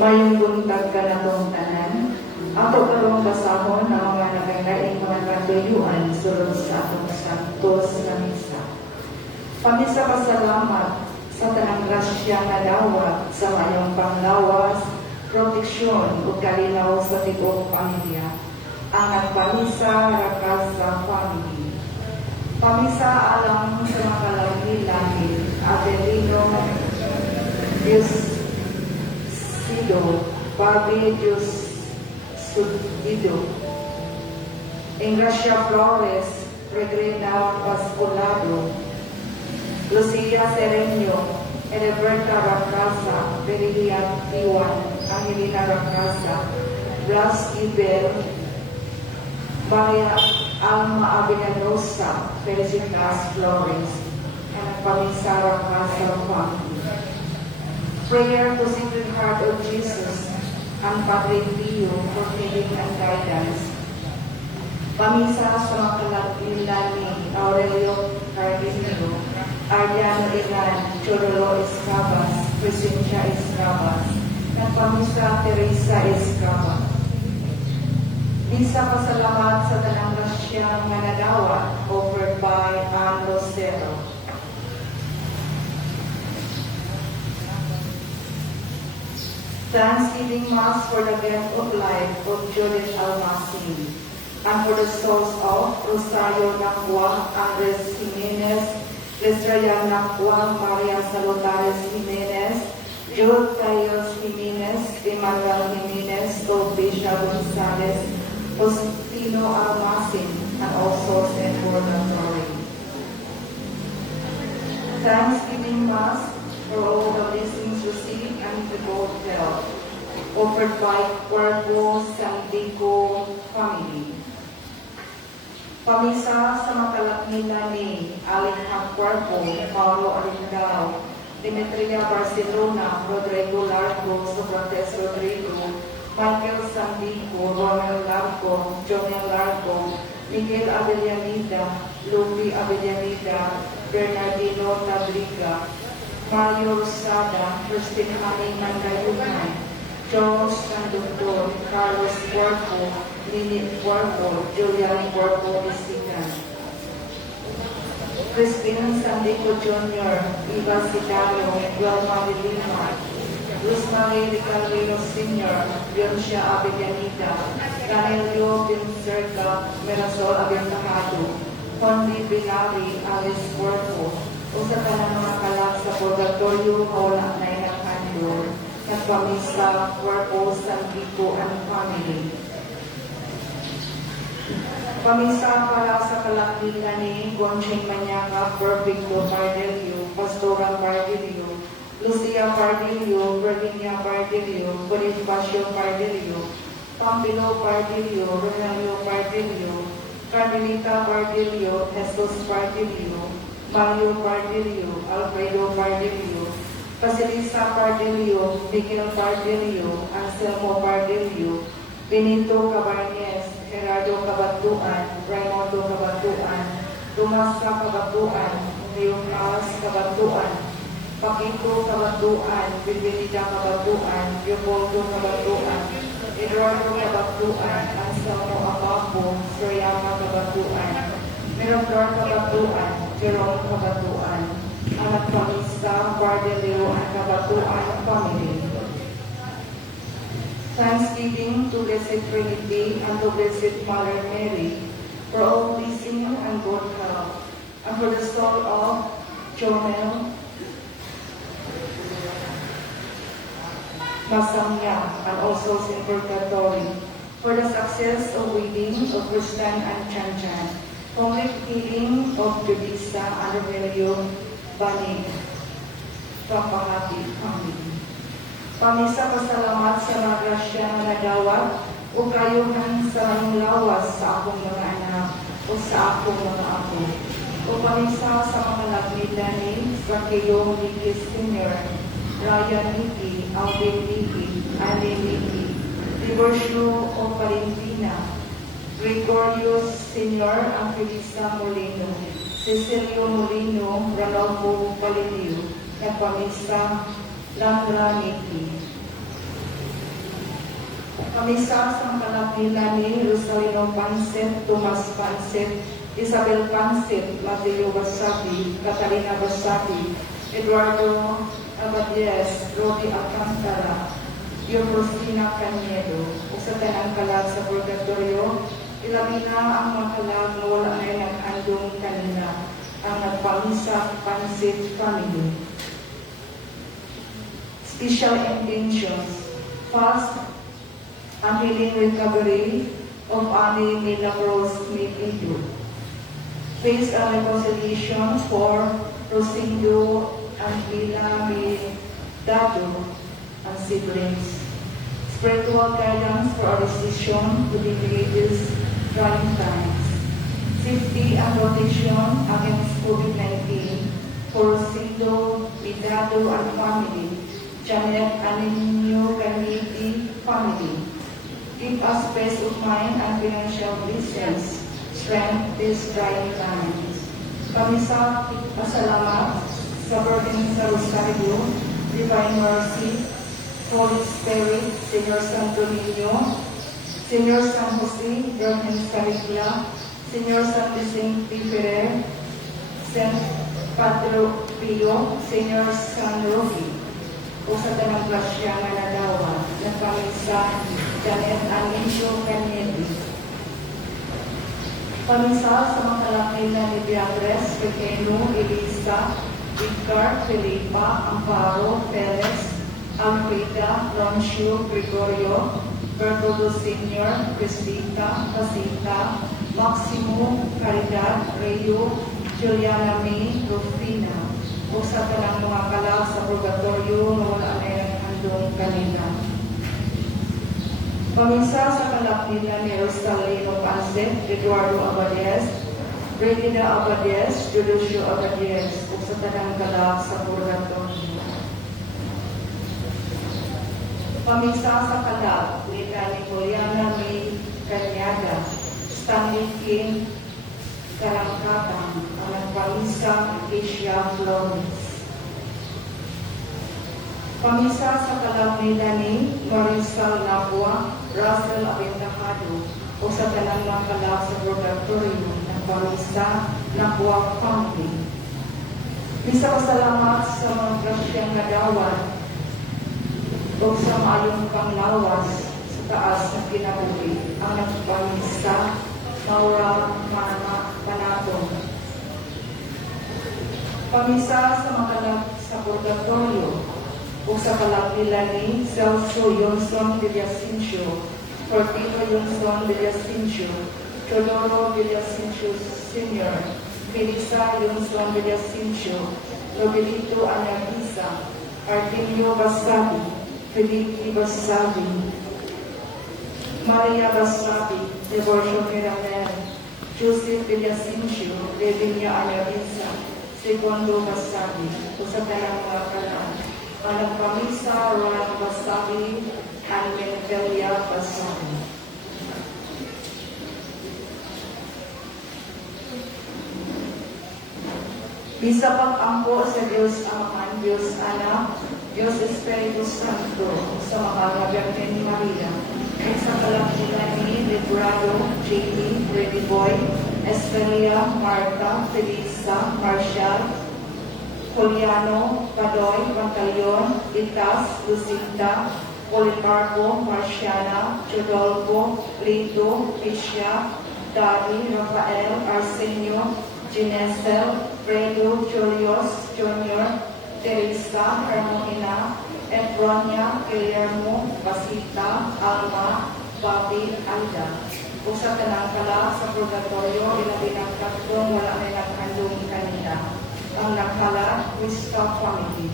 Mayong buntag ka na tong tanan, ato karong basahon ang mga nagaylaing mga katuyuan sulod sa atong santos na misa. Pamisa pasalamat sa tanang grasya nga dawat sa mayong panglawas, proteksyon ug kalinaw sa tibuok pamilya. Ang nagpamisa rakas sa family. Pamisa alang sa mga kalangil-langil, Adelino Dios Sido, Barbie Dios Sudido, Ingracia Flores, Regrena Pascolado, Lucia Sereño, Edeberta Racasa, Verilia Tiwan, Angelina Racasa, Blas Ibel, Maria Alma Avenanosa, Felicitas Flores, and Pamisa Racasa family. Prayer to Sacred Heart of Jesus and Padre Pio for healing and guidance. Pamisa sa mga kalagpilan ni Aurelio Cardenio, Ariano Ilan, Chorolo Escabas, Presencia Escabas, at Pamisa Teresa Escabas. Misa pasalamat sa tanang grasya nga nadawa offered by Ann Rosero. Thanksgiving Mass for the gift of life of Judith Almasin, and for the souls of Rosario Nacua, Andres Jimenez, Lesrayan Nacua, Maria Salutares Jimenez, Jude Cayos Jimenez, Emmanuel Jimenez, Bishop Gonzalez, Faustino Almasin, and also St. Purgatory. Thanksgiving Mass for all the blessings received and the good health, offered by Cuervo Sandico family. Pamisa sa makalakmila ni Alejandro Cuervo, Paulo Arindao, Demetria Barcelona, Rodrigo Largo, Socrates Rodrigo, Michael Sandico, Ronald Largo, Jonel Largo, Miguel Avellaneda, Lupi Avellaneda, Bernardino Tabriga, Mario Rosada, Christine Hani Mandayunan, Jones Sanductor, Carlos Cuervo, Lili Cuervo, Julian Cuervo Isigan, Crispin Sandico Jr., Iva Sidario, Guelma de Lima, Luz Marie de Calvino Sr., Bioncia Avellaneda, Canelio Vincerca, Mirasol Aventahado, Fondi Bilari, Alice Cuervo, o sa kanang mga kalak sa purgatorio wala na inakandor, nagpamisa, Cuervo, Sandico, and family. Pamisa para sa kalakila ni Gonching Manyaca, Perfecto Pardelio, Pastora Pardelio, Lucia Pardelio, Virginia Pardelio, Bonifacio Pardelio, Pampilo Pardelio, Ronaldo Pardelio, Carmelita Pardelio, Jesus Pardelio, Mario Pardelio, Alfredo Pardelio, Basilisa Pardelio, Miguel Pardelio, Anselmo Pardelio, Benito Cabarnes, Gerardo Cabatuan, Raimundo Cabatuan, Tomas Cabatuan, Leonas Cabatuan, Paquito Cabatuan, Vivianita Cabatuan, Leopoldo Cabatuan, Eduardo Cabatuan, Anselmo Abapo, Soriano Cabatuan, Miraflor Cabatuan, Jerome Cabatuan, Anak Pamista, Bardelio, and Cabatuan family. Thanksgiving to Blessed Trinity and to Blessed Mother Mary for all blessing and good health, and for the soul of Jonel Masamya and also St. Purgatory, for the success of wedding of Christian and Chanchan, complete healing of Judisa and Aurelio Bani from Pahati family. Pamisa pasalamat sa mga grasya na nagawat o kayuhan sa mga lawas sa akong mga anak o sa akong mga apo. O pamisa sa mga nagmila ni Zakeo Miki Sr., Ryan Miki, Alvin Miki, Ali Miki, Tiburcio o Valentina, Gregorius Sr., Angelisa Molino, Cecilio Molino, Ranolfo Valenio, Nagpamisa Landra Miki. Kamisa sa kalapila ni Rosalino Pancet, Tomas Pancet, Isabel Pancet, Mateo Basabi, Catalina Basabi, Eduardo Abadies, Rodi Alcantara, Diocrostina Caniedo, o sa tanang kalag sa purgatorio, ilabi na ang mga kalag na wala na nag-andong kanina, ang nagpamisa Pancet family. Special intentions: fast and healing recovery of Annie Milagros Mipido. Praise and reconciliation for Rosendo and Vila Midado and siblings. Spiritual guidance for our decision to be courageous trying times. Safety and protection against COVID-19 for Rosendo, Midado and family. Janet Aninio Community family. Give us peace of mind and financial blessings, strength these trying times. Kami sa pasalamat sa burden sa Rosario, Divine Mercy, Holy Spirit, Senior San Domingo, Senior San Jose, Virgin Sarigla, Senior San Vicente Ferrer, Saint Padre Pio, Senior San Roque, o sa tanang grasya nga nadawa, nagpamisa Janet Anisio Canietti. Pamisa sa mga kalakila ni Beatriz, Pequeno, Elisa, Edgar, Felipa, Amparo, Perez, Alfreda, Roncio, Gregorio, Bertoldo Sr., Cristita, Casita, Maximo, Caridad, Rayo, Juliana May, Rufina, o sa tanang mga kalag sa purgatorio na wala na yung handong kanina. Pamisa sa kalakila ni Rosalino Pancet, Eduardo Abadies, Regina Abadies, Julicio Abadies, o sa tanang kalag sa purgatorio. Pamisa sa kalag ni Juliana May Cañada, Stanley King, Karangkatang, ang nagpamisa Asia Flores. Pamisa sa kalamnila ni Marisol Nabua, Russell Aventahado, o sa tanang mga kalag sa purgatorio ng pamisa Nabua family. Misa pasalamat sa mga grasyang nagawan o sa maayong panglawas sa taas ng kinabuhi ang nagpamisa Maura Panato. Pamisa sa mga kalag sa purgatorio o sa kalapila ni Celso Yonson Villacincio, Fortino Yonson Villacincio, Teodoro Villacincio Sr., Felisa Yonson Villacincio, Rogelito Anagisa, Artemio Basabi, Felipe Basabi, Maria Basabi, Devocio Miramel, Joseph Villacincio, Levinia Anagisa, Segundo Basabi, o sa tanang mga kalang, ang nagpamisa Ronald Basabi, and Menfelia Basabi. Misa pag-ampo sa Diyos Amahan, Diyos Anak, Diyos Espiritu Santo, sa mga Virgen Maria, at sa kalakila ni Librado, J.P., Freddy Boy, Esperia, Marta, Felisa, Marshall, Juliano, Padoy, Pantaleon, Itas, Lucinda, Policarpo, Marciana, Chodolfo, Lito, Isha, Daddy, Rafael, Arsenio, Ginesel, Fredo, Julius, Junior, Teresa, Hermina, Efronia, Guillermo, Basita, Alma, Bobby, Alda. O sa tanang kala sa purgatorio, ilabi ng tatlong wala na naghandong kanina. Ang nakala, Krista family.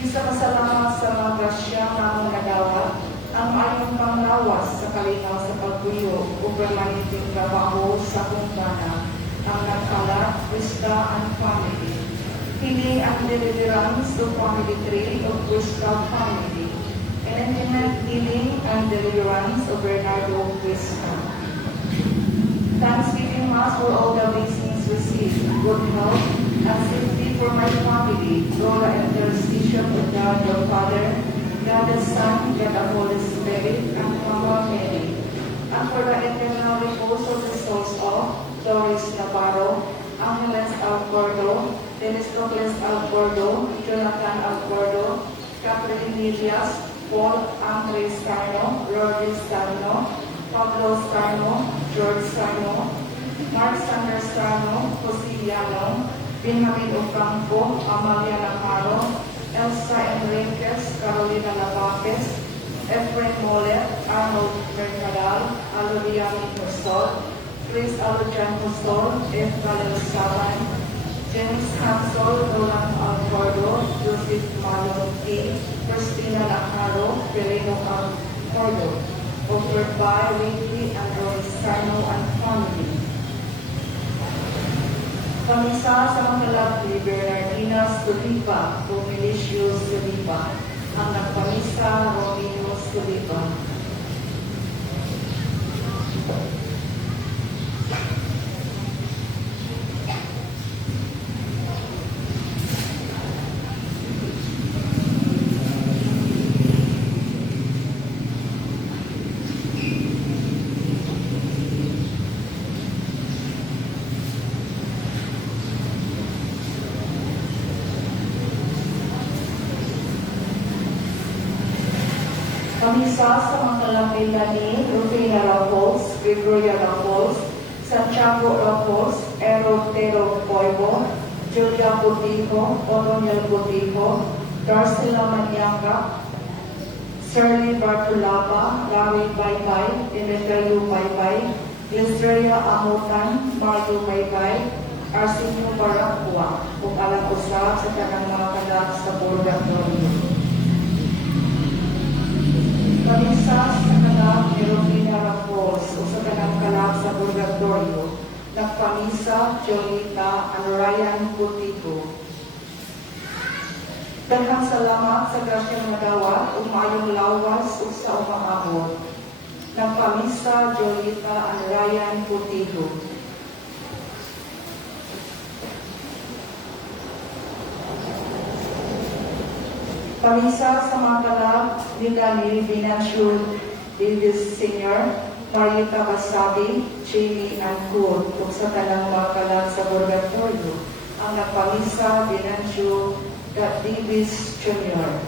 Isa pasalamat sa mga grasya na among nagawa, ang mayong panglawas sa kalinaw sa pagbuyo o permanenteng trabaho sa kumpana. Ang nakala, Krista and family. Healing and deliverance to family tree of Krista family. And intimate healing and deliverance of Bernardo Krista. Thanksgiving Mass for all the blessings received, good health, and safety for my family, through the intercession of God the Father, God the Son, God the Holy Spirit, and common Douglas Alcordo, Jonathan Alcordo, Catherine Milias, Paul Andre Sarno, Rory Sarno, Pablo Sarno, George Sarno, Mark Sanders Sarno, Jose Llano, Benjamin Ocampo, Amalia Navarro, Elsa Enriquez, Carolina Lavaques, Efrain Molet, Arnold Mercadal, Aloriani Musol, Chris Alojan Musol, F. Valel Saban, James Hansol, Roland Alcordo, Joseph Malon K., Christina Nakaro, Peleno Alcordo, offered by Whitley and Roy Sarno and family. Pamisa sa mga labli, Bernardina Sulipa, Romelicio Sulipa, ang nagpamisa, Romeo Sulipa. Pamisa sa mga kalapila ni Rufina Raffles, Gregoria Raffles, Santiago Raffles, Erotero Coibo, Julia Butijo, Oroniel Butijo, Darcila Maniaca, Shirley Bartolapa, Larry Baybay, Emeterio Baybay, Listeria Amutan, Mario Baybay, Arsenio Baracua, kung alam ko sa kanang mga kanak sa Purgatorio. Pamisa sa kanang ni Rufina Raffles o sa kanang kalab sa Purgatorio, nagpamisa, Jolita, and Ryan Butigo. Daghang salamat sa grasyang nagawa, umayong lawas o sa umaabot. Nagpamisa, Jolita, and Ryan Butigo. Pamisa sa mga kalab nila ni Venancio Davis Sr., Marita Basabi, Jamie Ancud, ug sa kanang mga kalab sa Purgatorio, ang nagpamisa, Venancio Davis Jr.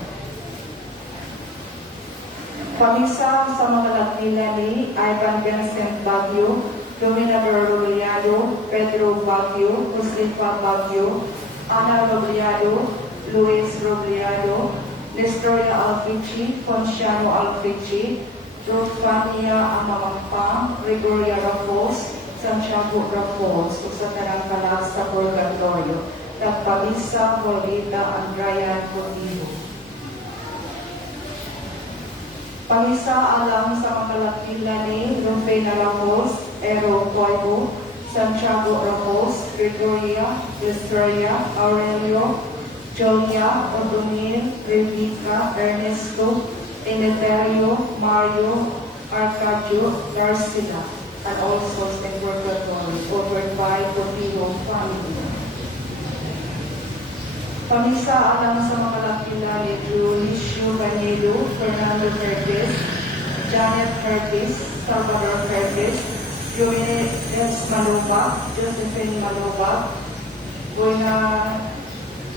Pamisa sa mga lakila ni Ivan Vincent Baguio, Dominador Robledo, Pedro Baguio, Josefa Baguio, Ana Robledo, Luis Robledo, Nestoria Alfici, Ponciano Alfici, Rufania Amamangpang, Gregoria Raffles, Santiago Raffles, o sa kanang kalab sa Purgatorio, nagpamisa, Paulita, Andrea Cordillo. Pamisa alam sa mga kalapila ni Rufina Raffles, Ero Coibo, Santiago Raffles, Gregoria, Listeria, Aurelio, Jolia, Odomir, Revica, Ernesto, Emeterio, Mario, Arcadio, Darcila, and also in Purgatory, offered by Topio family. Pamisa alam sa mga lakila ni Julicio Canedo, Fernando Curtis, Janet Curtis, Salvador Curtis, Joines Maluba, Josephine Maluba, Buena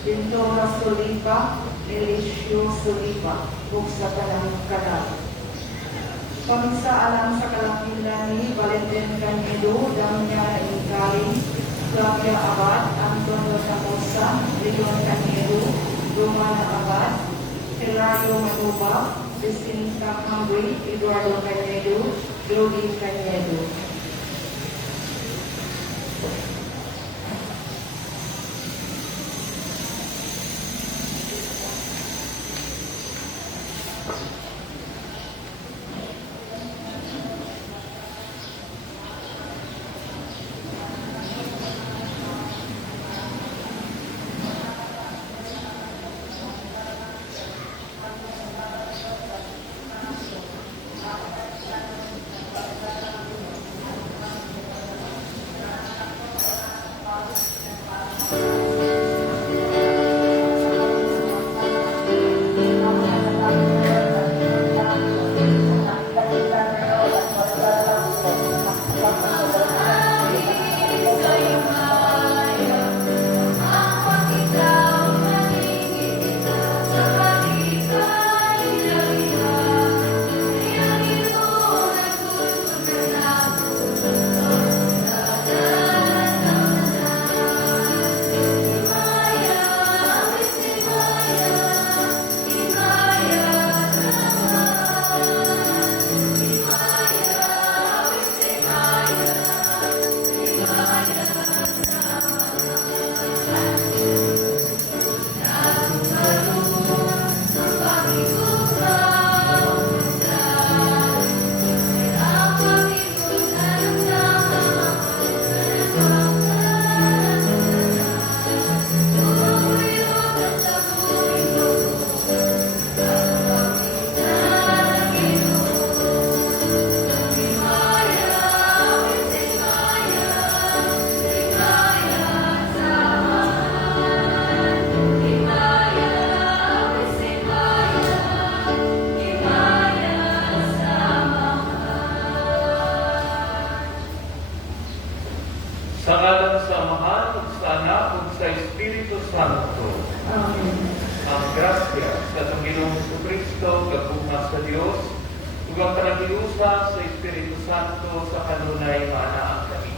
Pintora Solipa, Elisio Solipa, ug sa kanang kalab. Pamisa alam sa kalakila ni Valentin Canedo, Damian Ingkarin, Claudia Abad, Antonio Tamosa, Leon Canedo, Romana Abad, Hilario Manuba, Jacinta Hambri, Eduardo Canedo, Jody Canedo. Diyos, ug ang panagiusa sa Espiritu Santo sa kanunay maanaan kami.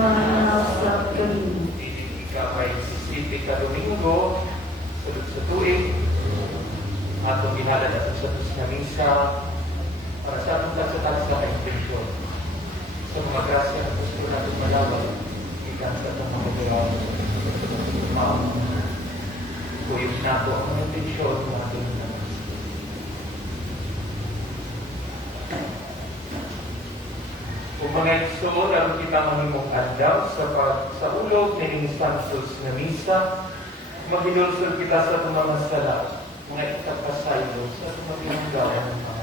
Manasap kami. Ikapay sisiti ka Domingo, sulod sa tuig, atong ginala na sa na misa, para sa atong kasataas sa intensyon. Sa mga grasya na gusto natin malaman, ikan sa itong mga gawin. Kuyog na po ang intensyon ng ating naman. Kung mga igsoon, ang kita mahimong andaw sa ulog ni Santos na misa, mahilulsol kita sa itong mga sala, mga ikapasaylo sa itong mga ginagawa ng mga.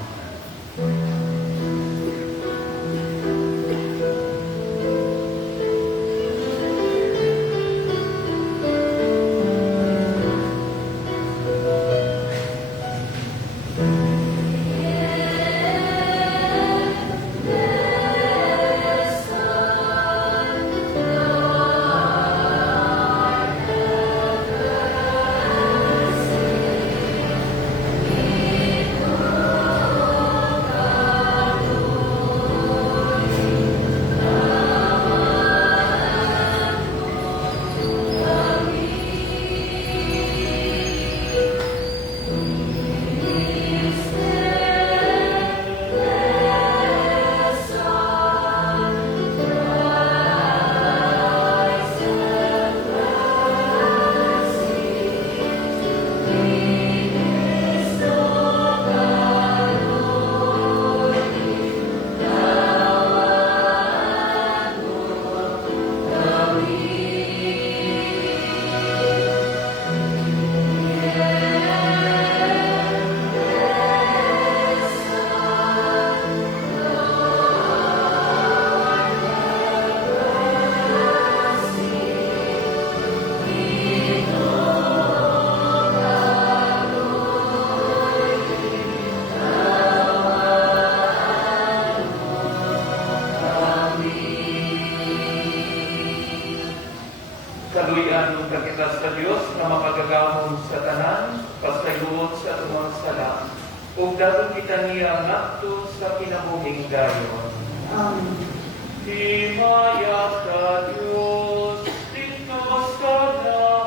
Kaluyan ng kakitas sa Diyos na makagagamon sa tanan, pasayuot sa tumang sala, ug dapat kita niya nakto sa kinabuhing dayon. Amen. Himaya sa Diyos, dito sa langit.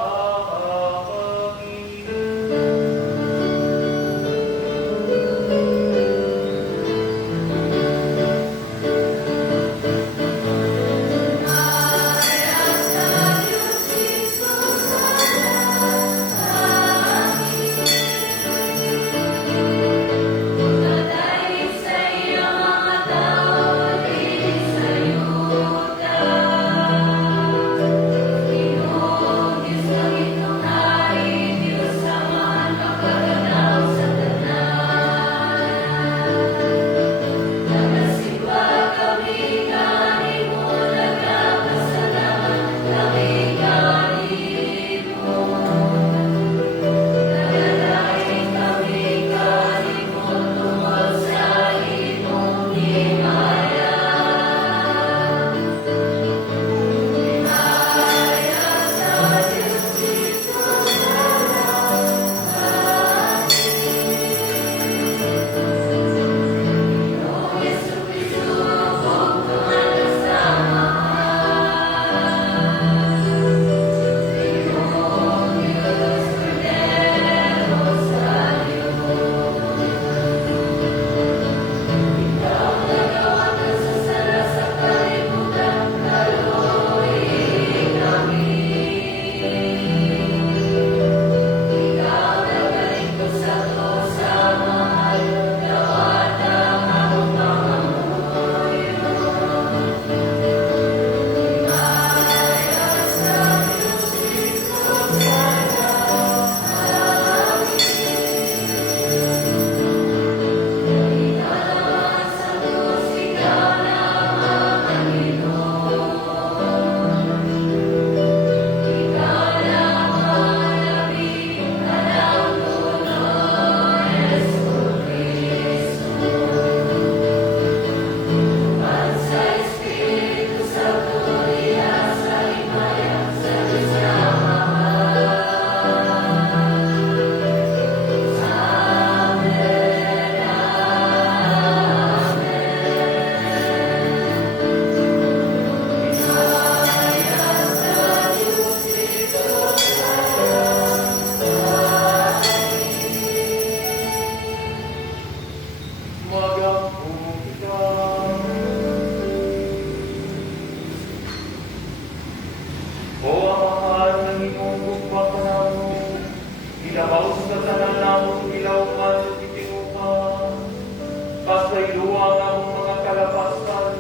sa iluwang ang mga kalapasan.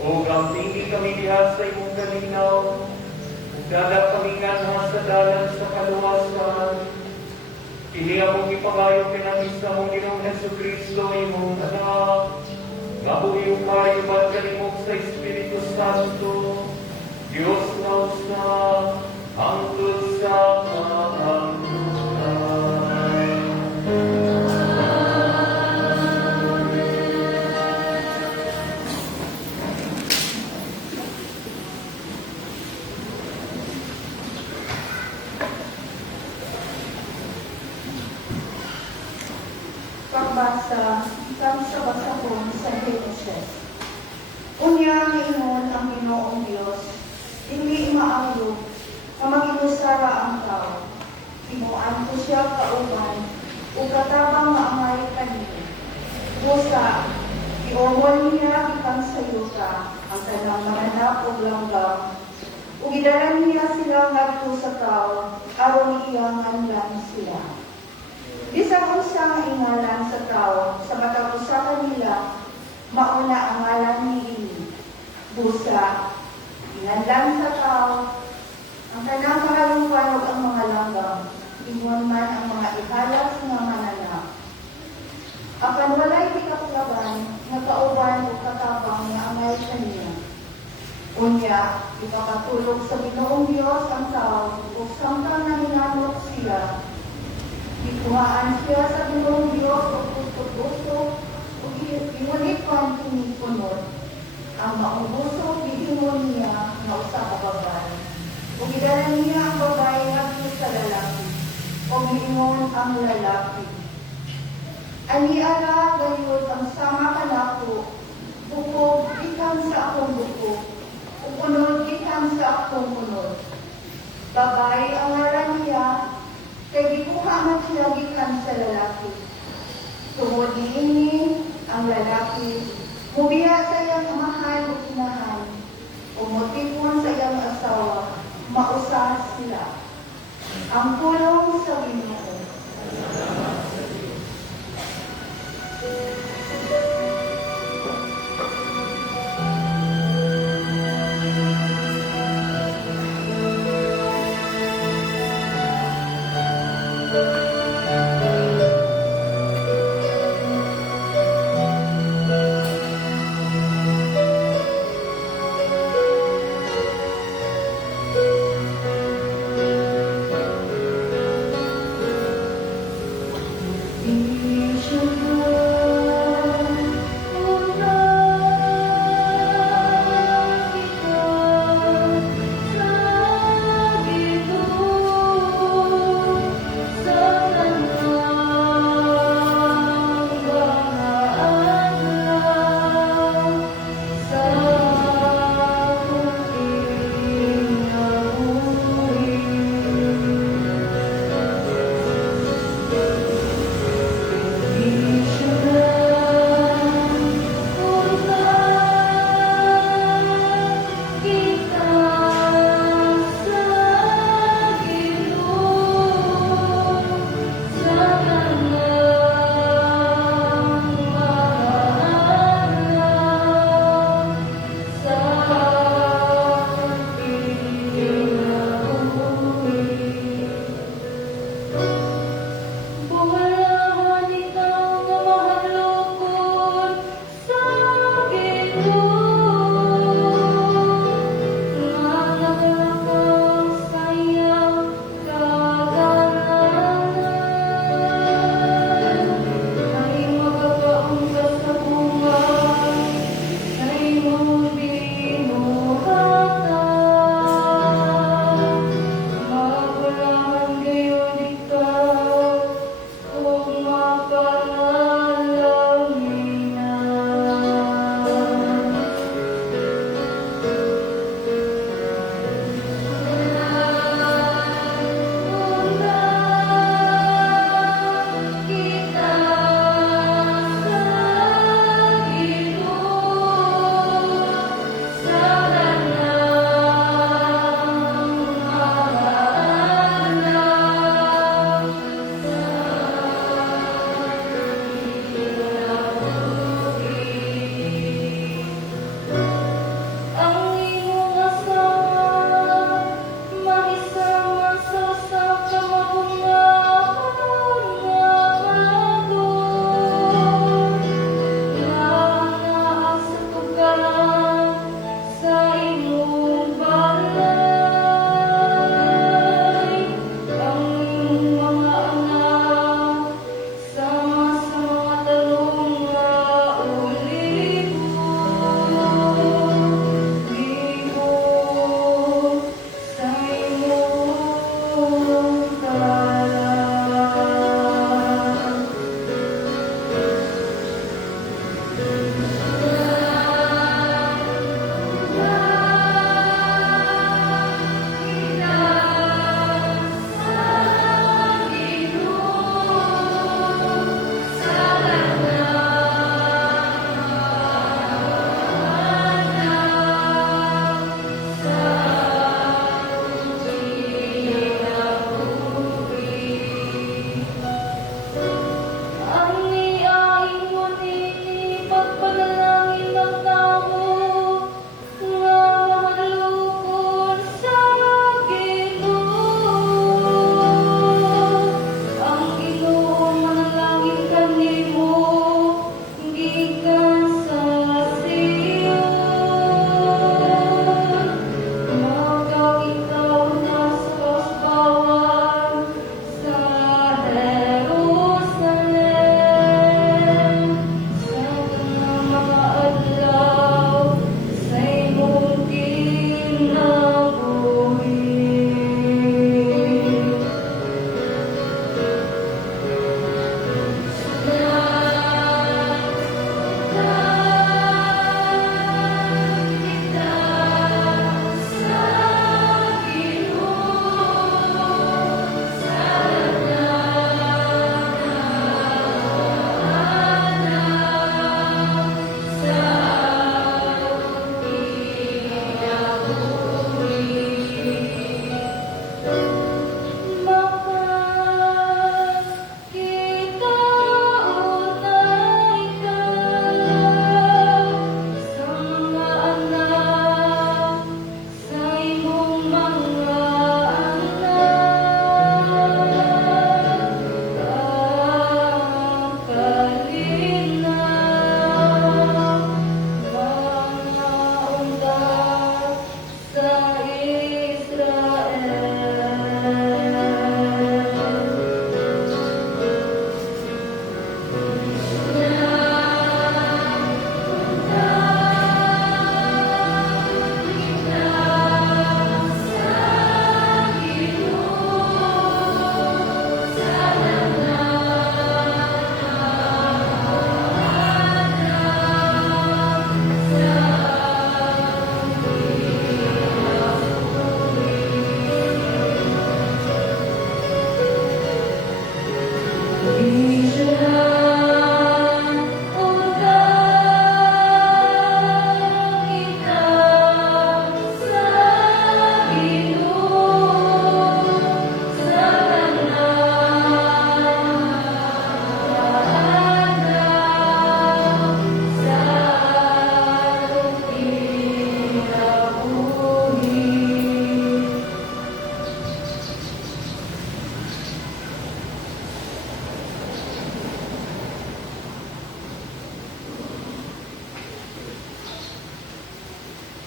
O tinggi kami diha sa imong kalinaw. Dala kami nga sa dalan sa kaluwasan. Kini among ipangayo pinangis na mong Ginoong Jesucristo, imong anak. Mabuhiw kayo ba kanimog sa Espiritu Santo, Diyos na usa, hangtod sa kahangturan. Pagbasa sa basahon sa Genesis. Unya ngayon ang Ginoong Diyos, hindi maanglo na mag-inusara ang tao. Timuan ko siya kauban, o katabang maangay kanino. Busa, iomol niya itang sayuta, ang kanang mananap o langgam, o gidalan niya sila ngadto sa tao, aron iyangan lang sila. Di sa kung siya nga ingalan sa tao, sa matag usa kanila, mauna ang ngalan ni ini. Busa, inganlan sa tao, ang kanang kahalungkan ug ang mga langgam, ingon man ang mga ihalas nga mananap. Apan walay ikaklaban, nga kauban o katabang nga angay kaniya. Unya, ipapatulog sa Ginoong Diyos ang tao, ug samtang nahinanok siya, ikuhaan siya sa Ginoong Diyos o puso-puso o iulit-ulit kinipunod. Ang maubuso, gihingon niya na usa ka babae. O gidala niya ang babae ngadto sa lalaki o giingon ang lalaki. Aniara gayud ang sama kanako, bukog gikan sa akong bukog, o punod gikan sa akong punod. Babae ang ngaran niya, kay gikuha man siya gikan sa lalaki. Tungod niini ang lalaki, mubiya sa iyang mahal o inahan, o motipon sa iyang asawa, mausah sila. Ang pulong sa Ginoo.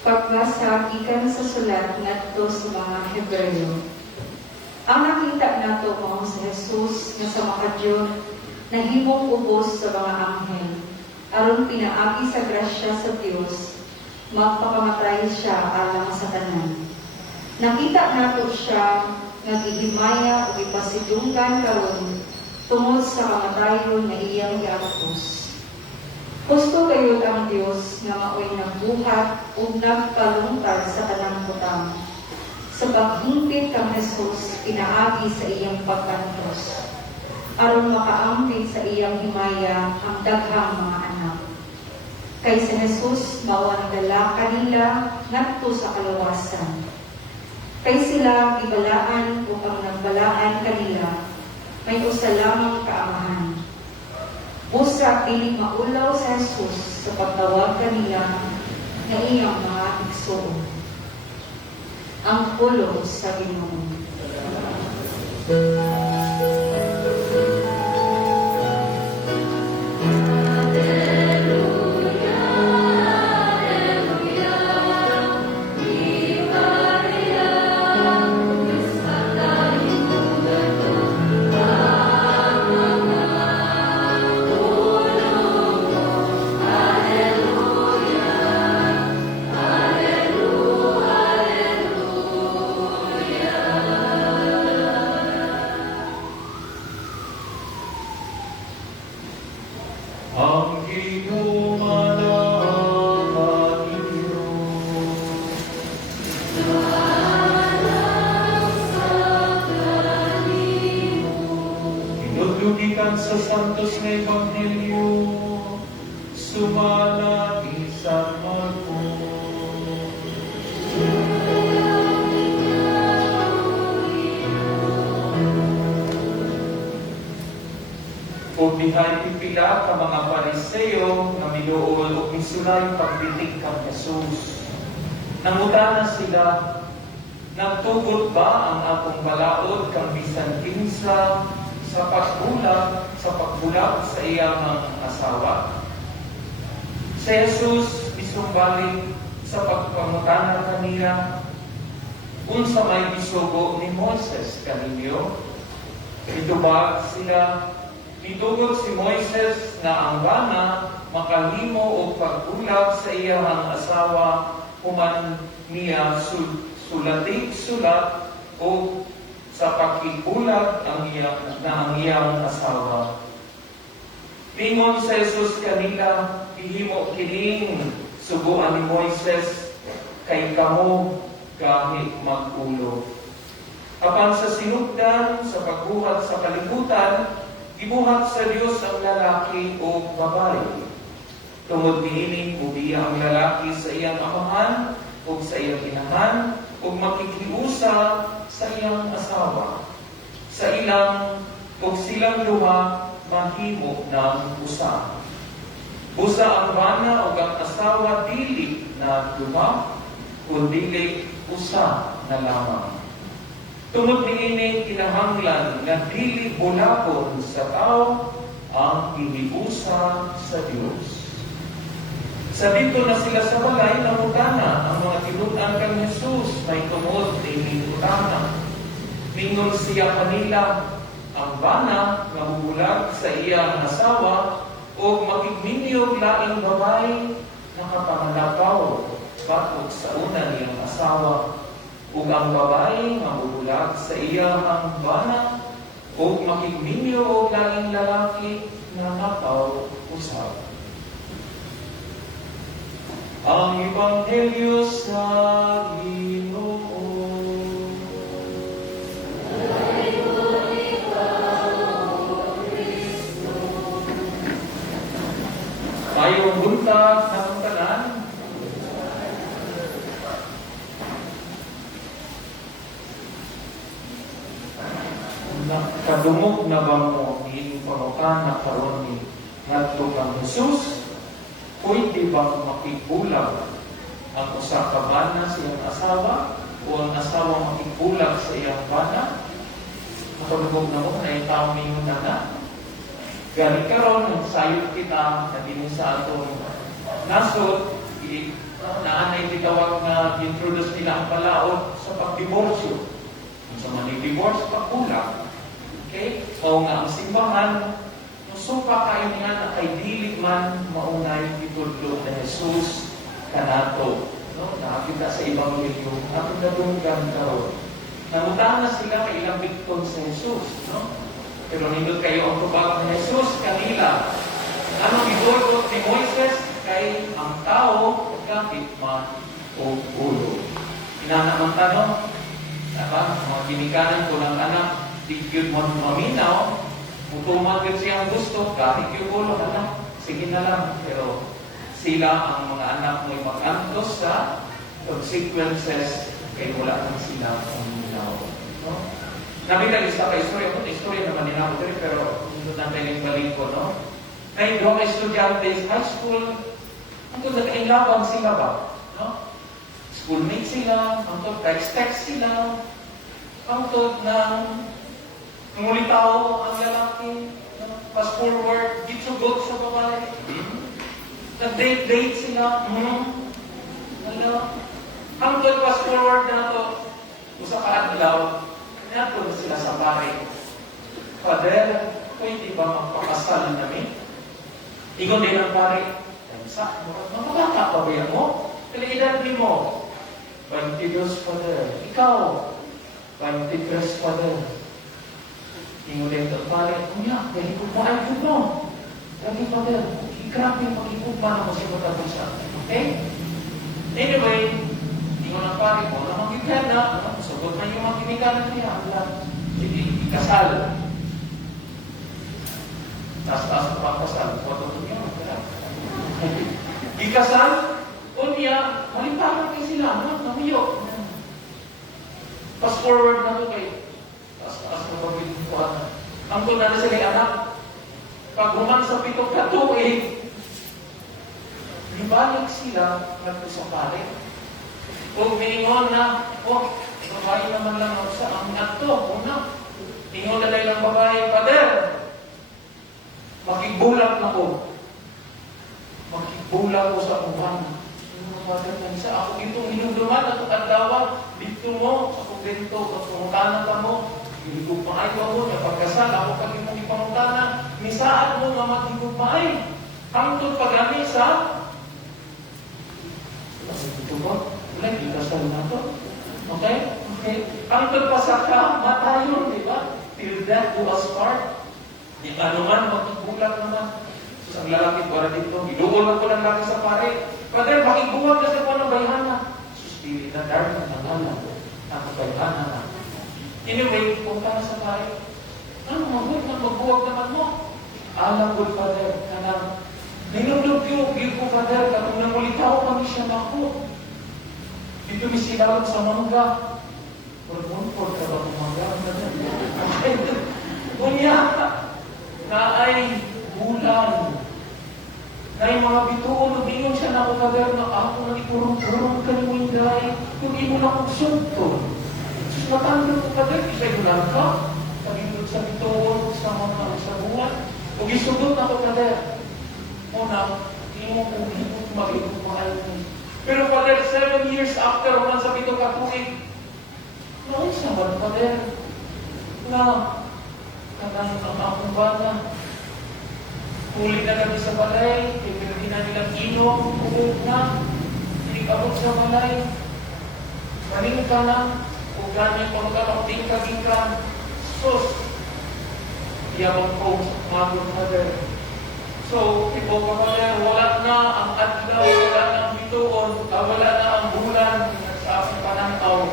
Pagbasa gikan sa sulat ngadto sa mga Hebreo. Ang nakita nato mao si Jesus nga sa makadyo nahimong ubos sa mga anghel aron pinaagi sa grasya sa Dios magpakamatay siya alang sa tanan. Nakita nato siya nga gihimaya ug ipasidunggan karon tungod sa kamatayon nga iyang giapos. Gusto kayo ang Diyos nga maoy nagbuhat ug nagpalungtad sa tanang butang. Sa paghimpit kang Jesus, pinaagi sa iyang pagkantos. Aron makaambit sa iyang himaya ang daghang mga anak. Kay si Jesus, mao ang dala kanila ngadto sa kalawasan. Kay sila gibalaan ug ang nagbalaan kanila, may usa lamang kaamahan. Busa piling maulaw sa Jesus sa pagtawag kanila na iyang mga igsoon. Ang pulong sa Ginoo. Ang ginumanang inyo. Inudlugikan sa Santos na Ebanghelyo, sumala ni San Marcos. O dihay pipila ka mga Pariseo nga miluol o misulay pagbitig kang Jesus. Nangutana sila, nagtugot ba ang akong balaod kang bisan kinsa sa pagbulag sa iyang asawa? Si Jesus misumbalik sa pagpangutana kanila, unsa may bisugo ni Moses kaninyo? Itubag sila, nitugot si Moises nga ang bana makahimo og pagbulag sa iyang asawa human niya sulat o sa pagkibulag ang iyang asawa. Lingon sa Jesus kanila, ihimo kining suguan ni Moises kay kamo gahi magpulo. Apan sa sinugdan sa pagbuhat sa kalibutan, gibuhat sa Dios ang lalaki o babae. Tungod niini ubiya ang lalaki sa iyang amahan o sa iyang inahan o makikiusa sa iyang asawa. Sa ilang o silang duha mahimo ng usa. Busa ang bana o ang asawa dili na duha kundi usa na lamang. Tungod niini kinahanglan nga dili bulakon sa tao ang iniusa sa Dios. Sa dito na sila sa balay nangutana ang mga tinud-an kang Jesus may tungod dili utana. Mingon siya kanila, ang bana nga mubulag sa iyang asawa o makigminyog laing babae nakapangalakaw batok sa una niyang asawa. Ug ang babae nga mubulag sa iyang bana o makigminyo o laing lalaki na nakaw usab. Ang Ebanghelyo sa Ginoo. Mayong buntag ng tanan. Kadungog na ba mo inyong pangutan na karon ni ngadto kang Jesus? Pwede bang makigulag ang usa ka bana sa iyang asawa o ang asawa makigulag sa iyang bana? Nakadungog na mo na yung taong ninyo na. Gani karon ang sayop kita na din sa atong nasod, PCA, naanay titawag na introduce nila ang palaod sa pagdiborsyo. Kung sa mandidivorce, pagkulang. Okay? O nga ang simbahan, yung supa kayo niya na kay dili man maunay itulog na Jesus kanato. No? Nakakita sa Ebanghelyo, ato na dunggan karon. Namutana sila kay ilang bitton sa Jesus. No? Pero nindot kayo ang tubag ni Jesus kanila. Ano gibulot ni Moises kay ang tao kapit man o ulo. Inanaman tanong, mga ginikanan ko ng anak, di yun mo maminaw, mutuman yun siyang gusto, kahit yung ulo, anak, sige na lang. Pero sila ang mga anak mo'y mag-antos sa consequences kay wala nang sila ang minaw. No? Nabitag isa ka istorya naman nila ko pero hindi natin yung balik ko, no? Kaya doon ka estudyante, high school, ang nagkainlaban sila ba? No? Schoolmate sila, ang text sila, ang ng ngulitaw ang lalaki, fast forward, gitsugot sa babae, nag-date sila, ano, ang fast forward na to, usa ka adlaw, nato na sila sa pare. Father, pwede ba magpakasal namin? Ingon din ang pare, sa mapagkaka pa ba yan mo? Kailan mo? 22, Father. Ikaw, 23, Father. Ingon din ang pare, kuya, dahil ko pa ay mo. Lagi, Father, grabe mag-ikugma na mo siya matapos. Okay? Anyway, ingon ang pare ko, na magigyan na, sagot na yung magigyan niya, hindi ikasal. Taas-taas na pakasal, patutun niya, ikasal, o niya, malimpangan kayo sila, namiyo. Fast forward na ito kayo, taas-taas na pagbiluan. Ang tuna na sila anak, pag human sa pitong katuig, ibalik sila nato sa pare. Kung mingon na, babae naman lang ako sa ang ato, una. Ingon na lang ang babae, Father, makigulat na ko. Makigulat ko sa uwan. Father, sa ako dito, minuduman at adlawan, dito mo, ako dito, at pangutana pa mo, hinigugmaay pa mo, niya pagkasal, ako pag imong ipangutana, misaad mo nga maghigugmaay. Hangtod pagami sa ito ba? Wala, ikasal na to. Okay? Okay. Hangtod pa sa kamatayon, di ba? Till death do us part. Di ba naman, magigulat naman. So, ang lalaki para dito, inuulan ko lang laki sa pare. Father, makiguwag na sa po ng bayhana. Suspiri na dark na nangalan. Ang bayhana na. Anyway, punta na sa pare. Ano, magbuwag naman mo. Alam ko, Father, kanang ninulog ko, ko, Father, kung namulitaw kami siya na ako. Dito may sinawag sa mangga. Pagpunpod ka ba ng mangga? Kunya, na ay bulan. Na yung mga bituon, bingon siya na ako, Father, na ako nang ipurong-purong ka ni mo inday, kung imo na kong sunto. Sus, matanda ko, Father, isa'y bulan ka. Pagindod sa bituon, sa mga sa buwan. Kung isugod na ako, Father, una, hindi mo kung mag-ibig mahal mo. Pero Father, 7 years after, man sa pitong katuig, noon siya man, Father, na kanang ang akong bata, huli na kami sa balay, hindi na nilang inom, hubog na, hindi kabot sa balay, maling ka na, kung ganyan pagkakapting kagikan, sus, iyabang ko, magod, Father. So, ipo ka Father, wala na ang adlaw, wala na ang bituon, wala na ang bulan sa aking pananaw.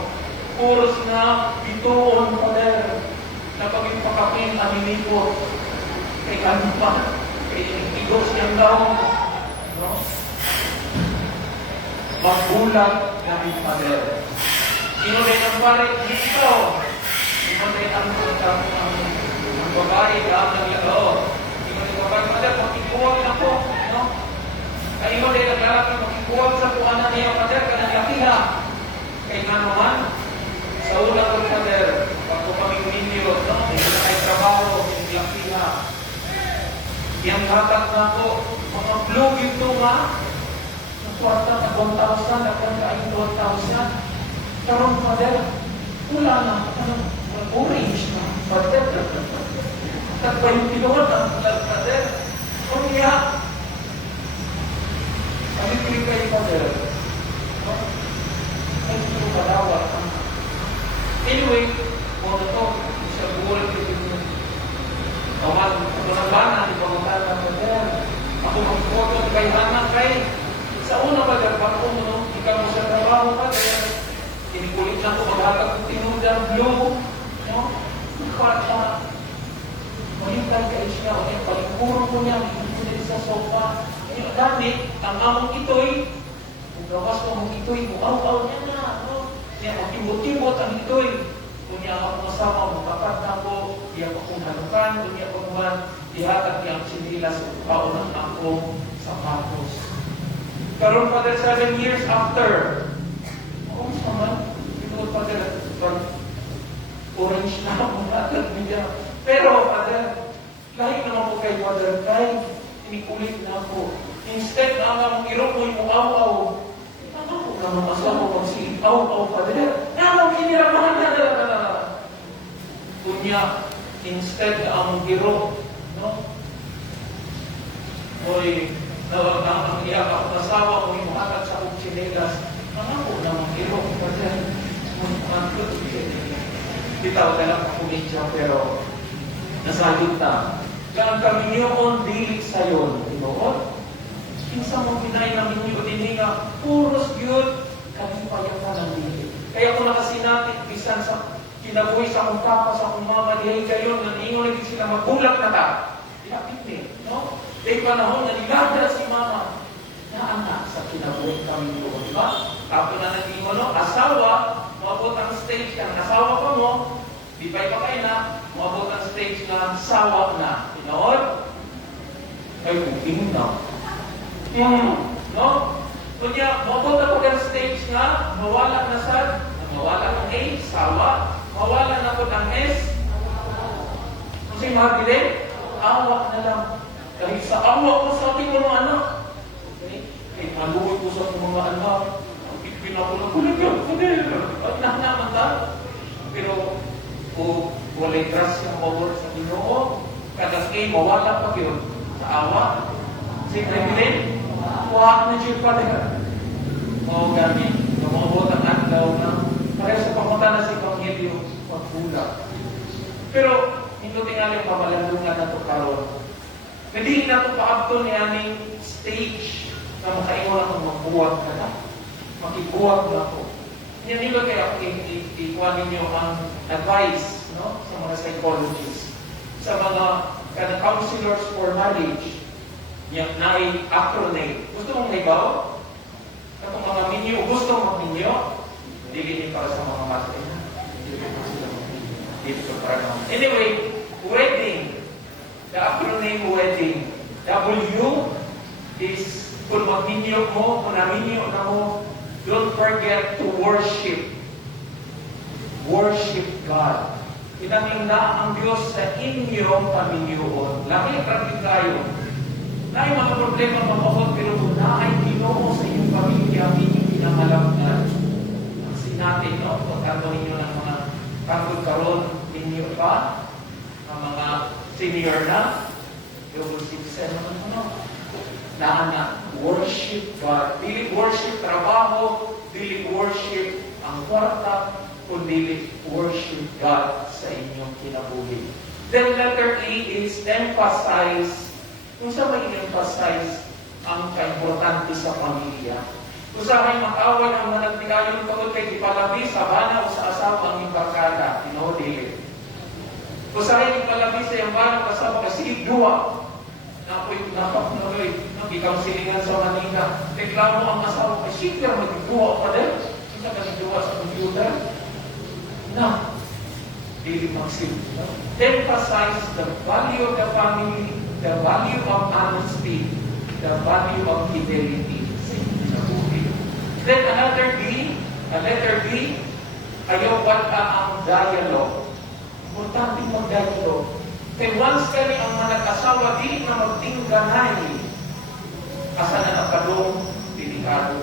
Puros na bituon, Father, na pagpapakapin ang inipot. Kay ano pa? Kay inigos niyang daw. No? Magbulag namin, Father. Sino rin ang pare? Ikaw. Sino rin ang babae, ang naglaro. Father, makikuwag na po, no? Kaya mo din naglalaki, makikuwag sa puwanan niya, Father, ka ng lakila. Kaya nga naman, sa una ko, Father, pag ko kami kuminyo, no? Hindi na kayo trabaho, hindi lakila. Yang hatak na po, mga blue ito nga, kwarta na 1,000, nagkakain 1,000. Karong Father, wala na, orange na, Father. Nagpahintinoon ang Father. O niya, alipin kayo, Father. Ay, ito padawat. Anyway, kung ito, isa buwan ko ito. Kawan, ako ng bana, di ba matala, Father? Ako ng photo, di ba yung kay? Sa una, Father, bako mo, no? Ikaw mo sa trabaho, Father. Kinikulit na ko, maghatag ng tinudang blue. No? Nakata. Malintay kayo siya. O yung palingkuro ko niya, hindi sa sofa. Yung dami, ang among ito'y, kung gawas ko among ito'y, muaw-aw niya na. No? Niya, magkibot-kibot ang ito'y. Kung niya ako masama, magkapat na ko, diya ko kung halukan, kung niya ko naman, ihatag niya ang sinila sa pao ng akong sapatos. Karoon, Father, 7 years after, kung naman, ito, Father, orange na ako natin niya. Pero, Father, kahit naman po kay Father, kahit inikulit na ako, instead na nga mong irok mo yung aw-aw, ano ko naman asawa mo si aw-aw, Father? Naman kiniramahan na. Kunya, instead na ang irok, no? Oy, ang iyak ako asawa mo yung hatag sa kong chinelas, ano naman irok, Father? Bitaw na lang ako medya, pero nasalit na. Kaya kami niyoon dili sayon, Lord. Kinsa mo pinay ng inyo din nga, puros yun, kami payakan ng dili. Kaya kung nakasinatin, bisan sa kinabuhi sa akong papa, sa akong mama, dihay kayo, naningon na sila magulat na ta. Ilapit ni, no? Dahil panahon na nilada si mama, na anak sa kinabuhi kami doon, di ba? Tapos na naningon, no? Asawa, mabot ang stage ka, asawa pa mo, di pa kayo na, mabot ang stage na sawa na. Tinood? Ay, kuking na. No? Kunya, mabot ako ang stage na, mawala na sa, mawala ng A, sawa, mawala na ko ng S. Kasi mabili, awa na lang. Dahil sa awa ko sa ating mga anak. Okay? Eh, maluwi ko sa ating mga anak. Pinakulang yun. At naman ta. Pero, kung walay trust yung mawala sa Ginoo, kada kay mawala pa yun sa awa. Siyempre, bilin, kuha na siya pa rin. O gamit, namabot ang andaw na pareho sa pamunta na si Evangelio magpula. Pero, hindi tingali pamalandungan na ito karon. Hindi na ito paabto ni aming stage na makaingon akong magbuwag ka na. Makibuwag na ako. Hindi ba kaya ikuha ninyo ang advice, no, sa mga psychologists, sa mga counselors for marriage, yung acronym. Gusto mong naibaw? Katong mga minyo, gusto mong minyo? Hindi para sa mga matay. Dito para naman. Anyway, wedding. The acronym wedding. W is kung magminyo mo, kung naminyo na mo, don't forget to worship. Worship God. Inangin na ang Diyos sa inyong paminyoon. Laki traffic kayo. Na yung mga problema mabakot, pero kung na ay Ginoo sa inyong pamilya, hindi pinamalagnan. Kasi natin, no? Kung ninyo ng mga pagod karon ninyo pa, ang mga senior na, double 6, ano? Na worship God. Dili worship trabaho, dili worship ang kwarta, kundi worship God sa inyong kinabuhi. Then letter A is emphasize. Kung sa may emphasize ang kaimportante sa pamilya. Kung sa may makawal ang managtigayon tungkol kay ipalabi sa bana o sa asawa ang imbarkada, dili. Kung sa may ipalabi sa iyang bana o asawa kasi duwa, na ako'y napapanoy, ikaw silingan sa Manila, reklamo ang asawa, ay sikir magduwa pa din. Kita ka nagduwa sa computer? Na, daily maxim. Emphasize the value of the family, the value of honesty, the value of fidelity sa buhay. Then another B, letter B, ayaw ang dialogue. Importante mag-dialogue. Kaya once kami ang mga nag-asawa, di na magtingganay. Asa na nakadong, delikado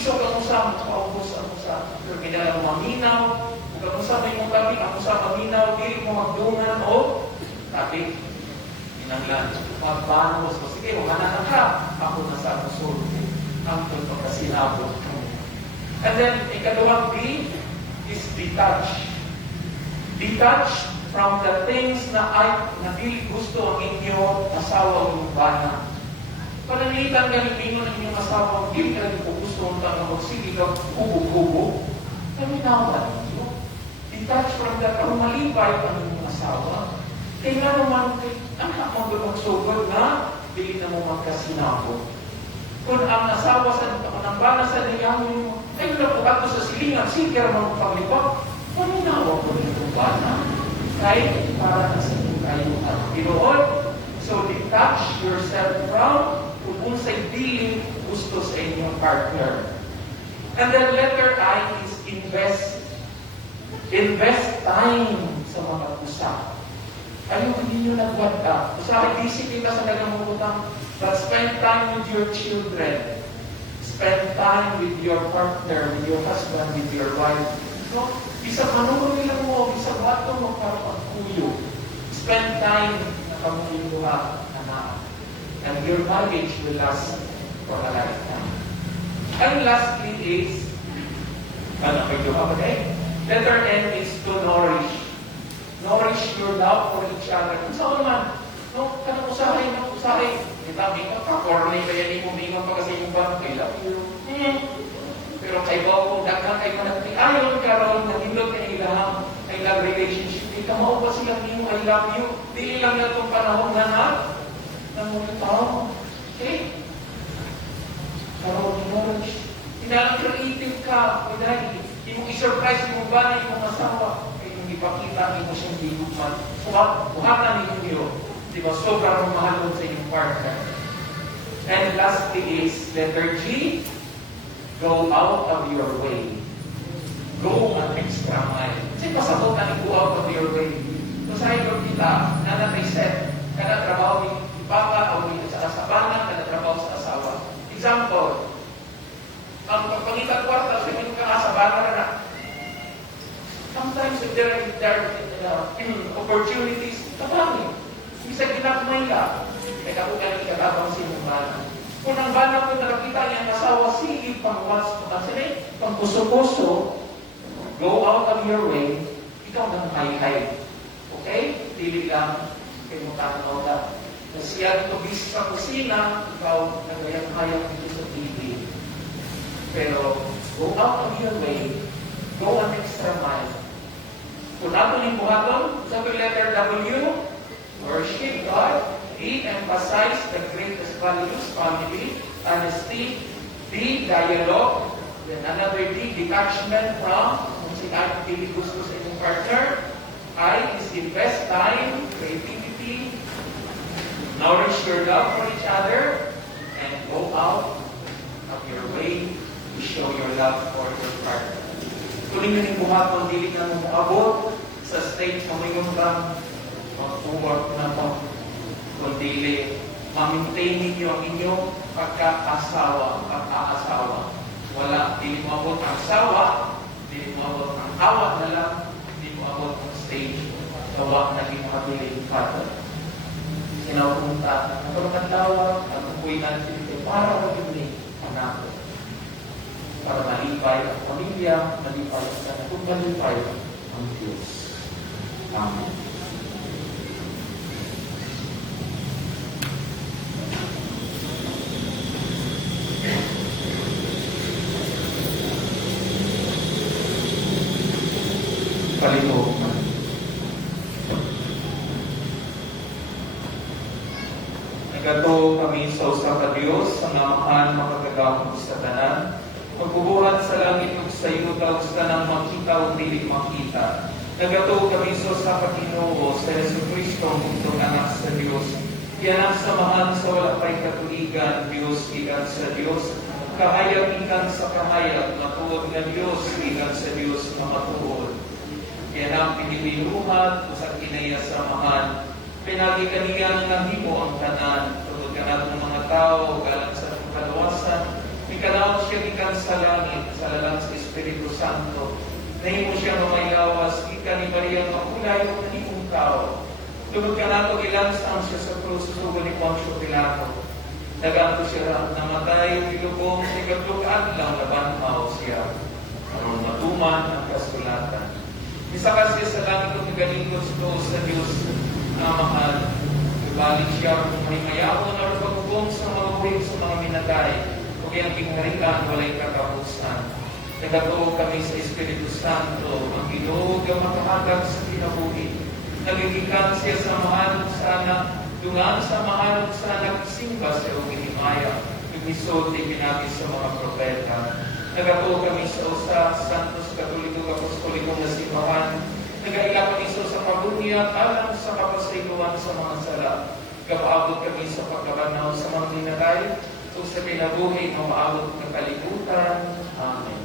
Isok ang usam, paubos ang usam. Pero kinala mo maminaw, kung ang usam ay mong tabi, ang usam maminaw, dili mo magdungan o tabi. Inanglan, magbanos mo. Sige, umanahan ka. Ako na sa musul. Ang pagkasinabot. And then, ikadawang B is detach. Detach from the things na dili gusto ang inyo asawa o bana. Panangitan ka ni Pino ng inyong asawa, dili ka rin po gusto ang tanong, sige ka, hubog-hubog. Kaminawan ninyo. Detach from that, kung malibay ang inyong asawa, kailan naman, anak mo doon magsugod na, dili na mo magkasinabot. Kung ang asawa sa bana sa niyaw mo, ay na po ato sa silingan, sige naman paglibak, paminawa ko rin itong bana. Kahit para na sa inyo kayo at Pinoon. So, detach yourself from kung unsay dili gusto sa inyong partner. And then letter I is invest. Invest time sa mga usap. Ayaw ninyo nagwada. Usahay, busy kita sa nagamutang. But spend time with your children. Spend time with your partner, with your husband, with your wife. No? Bisa manunod nila mo, bisa bato mo para pagkuyo. Spend time na kamuyo ha, anak. And your marriage will last for a lifetime. And lastly is, ano kayo ba letter N is to nourish. Nourish your love for each other. Kung saan naman, no, kanang usahay. Kita, may kapag-corny kaya ni mo, may pa kasi yung bang, I love you. Pero kay ba kung daghan kay managti, ayon karon nahindot kay ilang I love relationship. Di ka mao ba silang nimo I love you? Dili lang na itong panahon na namulitaw. Okay? Karon knowledge. Inalang creative ka, pinay. Di mo i-surprise mo ba na yung asawa? Kaya yung ipakita mo siyang higugman. Buhatan ninyo. Di ba? Sobrang mahalon sa inyong partner. And lastly is letter G. Go out of your way. Go an extra mile. Kasi pasabot na go out of your way. So sa ito kita, nanatay set, kada trabaho ni papa o ni sa asabanan, kada trabaho sa asawa. Example, ang pagpangitan kwarta, sa inyong asabanan na sometimes if there are opportunities, kapangin. Bisa ginagmay ka. Kaya ako ganit katabang sinumbana. Kung ang bana ko nakakita niyang asawa, sige pang-was, pang-puso-puso, go out of your way, ikaw nang hay-hay. Okay? Dili lang, kayo mo tanaw na. Kasi yan ito bis sa kusina, ikaw nagayang-hayang dito sa TV. Pero, go out of your way, go an extra mile. Kung nato yung buhaton, sa letter W, worship God. D, emphasize the greatest values, family, honesty. D, dialogue. Then another D, detachment from kung sinabili gusto sa inyong partner. I is invest time, creativity, nourish your love for each other, and go out of your way to show your love for your partner. Tuloy nyo rin buhaton, dili na mo abot sa stage na may kang mag-work na po. Kundi ma-maintain ninyo ang inyong pagkaasawa. Wala, hindi mo abot ang asawa, hindi mo abot ang awat na lang, hindi mo abot ang stage. Gawa na rin makabiling father. Sinapunta, ang pagkatawa, ang uwi natin dito, para magiging anak. Para malipay ang pamilya, malipay ang anak, kung malipay ang Diyos. Amen. Palihog. Nagato kami sa usa ka Dios, ang amahan makagagamot sa tanan. Magbubuhat sa langit ug sa iyo daw sa tanang makita o dili makita. Nagato kami sa usa ka Ginoo, sa Jesucristo, ang bugtong anak sa Dios. Yan ang samahan sa wala pay katuigan, Dios ikan sa Dios. Kahayag ikan sa kahayag, matuod nga Dios ikan sa Dios na matuod. Yan ang pinibiluhan sa kinayasamahan. Pinagi kaniyan ng himo ang tanan. Tugod ka natong mga tao, galang sa kalawasan. Ikalaw siya gikan sa langit, sa lalang sa Espiritu Santo. Nahimo siya mamaylawas, ika ni Maria makulay o nanimong tao. Tugod ka nato ilansang siya sa krus, sugo ni Poncio Pilato. Naganto siya namatay, ilubong, sigatlukaan lang nabanhaw siya. Aron matuman ang kasulatan. Isa kasi sa langit kong nagalingkod sa Diyos na mahal. Ibalik siya kung mahimayao na pagkubong sa mga buhig sa mga minatay. Kung yung pingharikan, walay katapusan. Nagatuo kami sa Espiritu Santo, ang Ginoo ang makaagad sa kinabuhi. Nagigikan siya sa mahalog sana, dungan sa mahalog sana, simba siya o ginimaya. Imisod ni pinabi sa mga propeta. Nagatuo kami sa usa, Santos Katoliko Apostoliko na simbahan. Nagaila kami sa pabunyag, alang sa kapasayuan sa mga sala. Kapaabot kami sa pagkabanaw sa mga minatay, o sa kinabuhi na maabot ng kalibutan. Amen.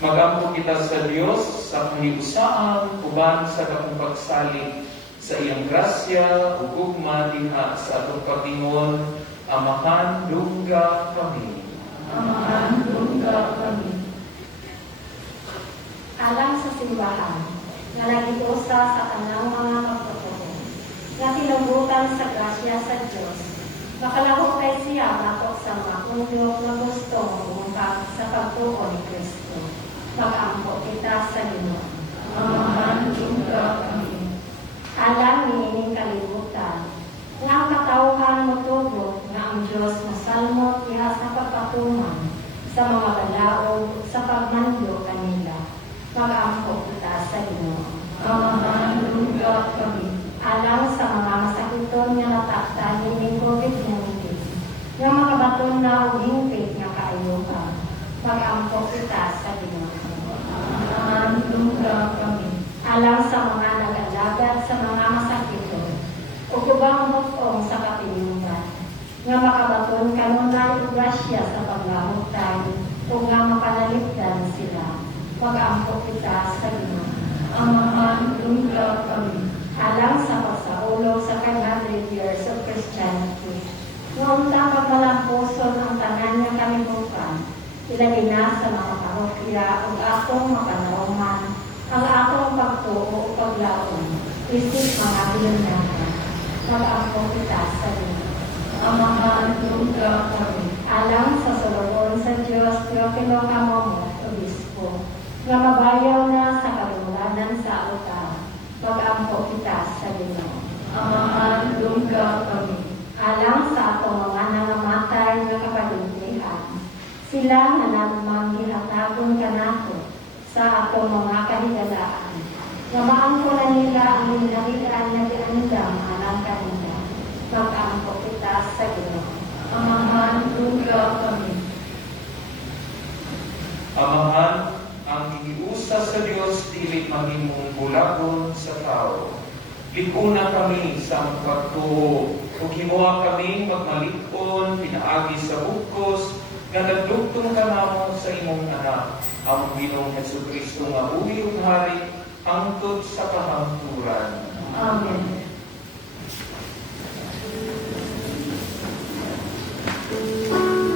Magampo kita sa Diyos sa kahiusaan, uban sa kapong pagsalig sa iyang grasya, ugugma dinha sa atong Panginoon, Amahan, dungga kami. Amahan, dungga kami. Alang sa simbahan, nga nag-iusa sa kanang mga pagtutuo, nga sinubukan sa grasya sa Diyos, makalahok kay siya batok sa mga pundo na gusto umungkag sa pagtuo ni Kristo. Mag-ampo kita sa Ginoo. Amahan, dungga kami. Alam niining kalibutan, nga ang katawhan motubo nga ang Diyos masalmot diha sa pagpatuman sa mga balaod sa pagmando kanila. Mag-ampo kita sa Ginoo. Amahan, dungga kami. Alang sa mga masakiton nga nataktan ni COVID-19, nga makabaton na o hingpit nga kaayuhan. Mag-ampo kita sa Ginoo. Amahan, dungga kami. Alang sa mga nag-alagad sa mga masakiton, o kubang butong sa kapilinan, nga makabaton kanunay o grasya sa paglamutan, o nga mapanaligdan sila. Mag-ampo kita sa Ginoo. Amahan, dungga kami. Alang sa pagsaulog sa 500 years of Christianity, noong dapat malampuson ang tanan nga kalibutan, ilagay na sa mga parokya ang akong mapanauman, ang akong pagtuo o paglaon, isip mga binunatan. Mag-ampo kita sa Ginoo. Amahan, dungga kami. Alang sa sulubon sa Diyos, Teofilo Camomot, Obispo, nga mabayaw na sa kalunglanan sa altar. Mag-ampo kita sa Ginoo. Amahan, dungga kami. Alang sa atong mga nangamatay nga kapaligdihan, sila nga namang ginatagon kanato sa atong mga kahigalaan. Nga maangko na nila ang hinalian na ginandam alang kanila. Mag-ampo kita sa Ginoo. Amahan, dungga kami. Amahan, ang iniusa sa Diyos, dili mahimong bulagon sa tao. Likuna kami sa pagtuo, ug himuha kami magmalikon, pinaagi sa bukos, nga nagdugtong ka namo sa imong anak, ang Ginoong Hesukristo nga buhi ug hari, hangtod sa kahangturan. Amen. Amahan,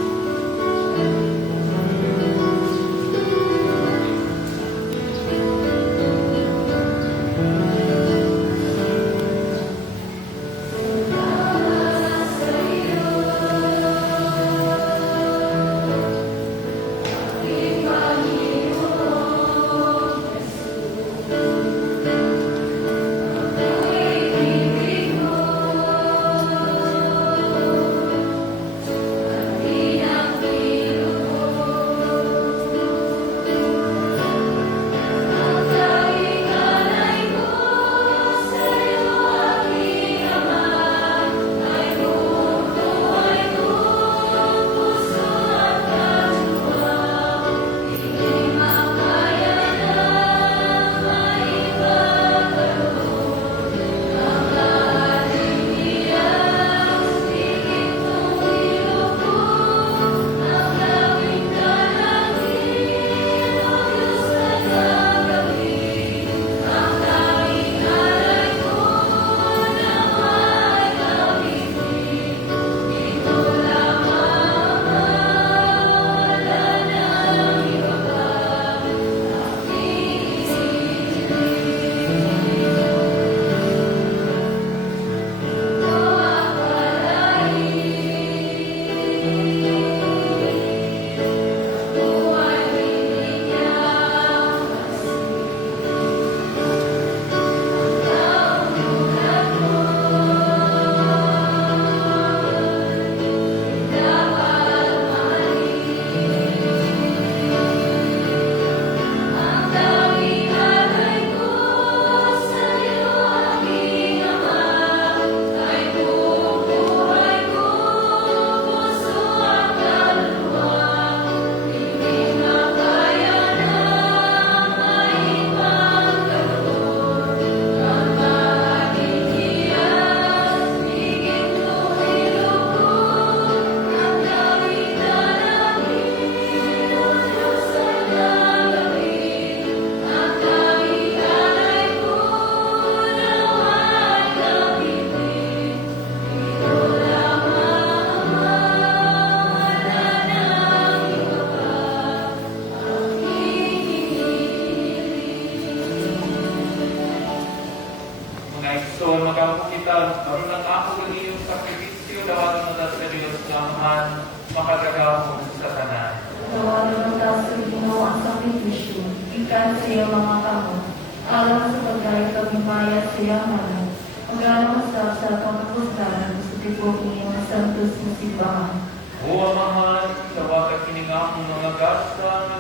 kan sa iyo mga kamo, alam sa pagkain kami bayad sa iyo man, pag-alam sa pagkakustan, sa tibok iyong santos na simbahan. O Amahan, sa wakag kiningamong mga gasta,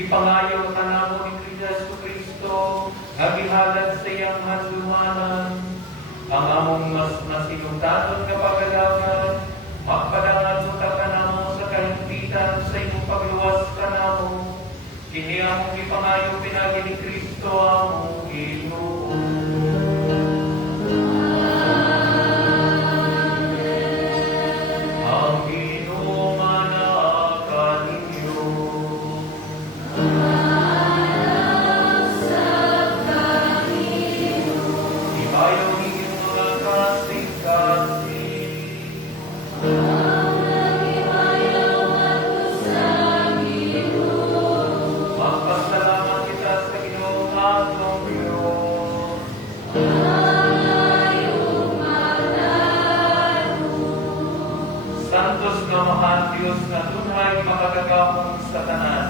ipangayo ka namo ni Kristo Kristo, nagihalad sa iyang handumanan, ang among mas nasinungtanon nga pagalagan, magpadangan mo ka namo sa kahimpitan sa imong pagluwas ka namo, kini among ipangayo pinagi ni Kristo among Ginoo. Santos nga mahal Diyos na tunay makagagamong sa tanan.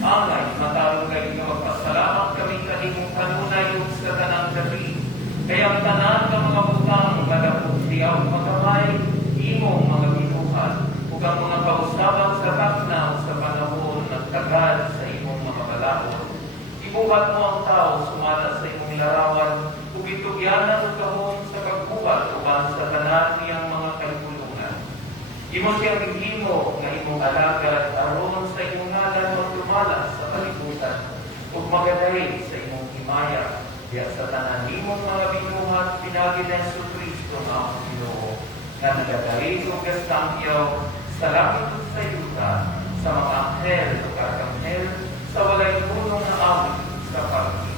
Angay, matarong kayo nga magpasalamat kami kanimong kanunay sa tanang gabi. Kaya ang tanan ng mga butang malapot siya o magamay, imong mga binuhat, ug ang mga kausabang sa taknaw sa panahon ng tagal sa imong mga balakot. Ibuhat mo ang tao sumala sa imong larawan, ug itugyanan o kahon sa pagbuhat uban sa tanan niyang mga kaibulungan. Imo siyang gihimo nga imong alagad aron sa imong ngalan magdumala sa kalibutan ug magaday sa imong himaya diya sa tanan nimong mga binuhat pinagi ni Jesucristo nga ang Ginoo nga nagadaig ug gastangyaw sa langit ug sa yuta sa mga anghel ug arkanghel sa walay punong na awit sa pag-ibig.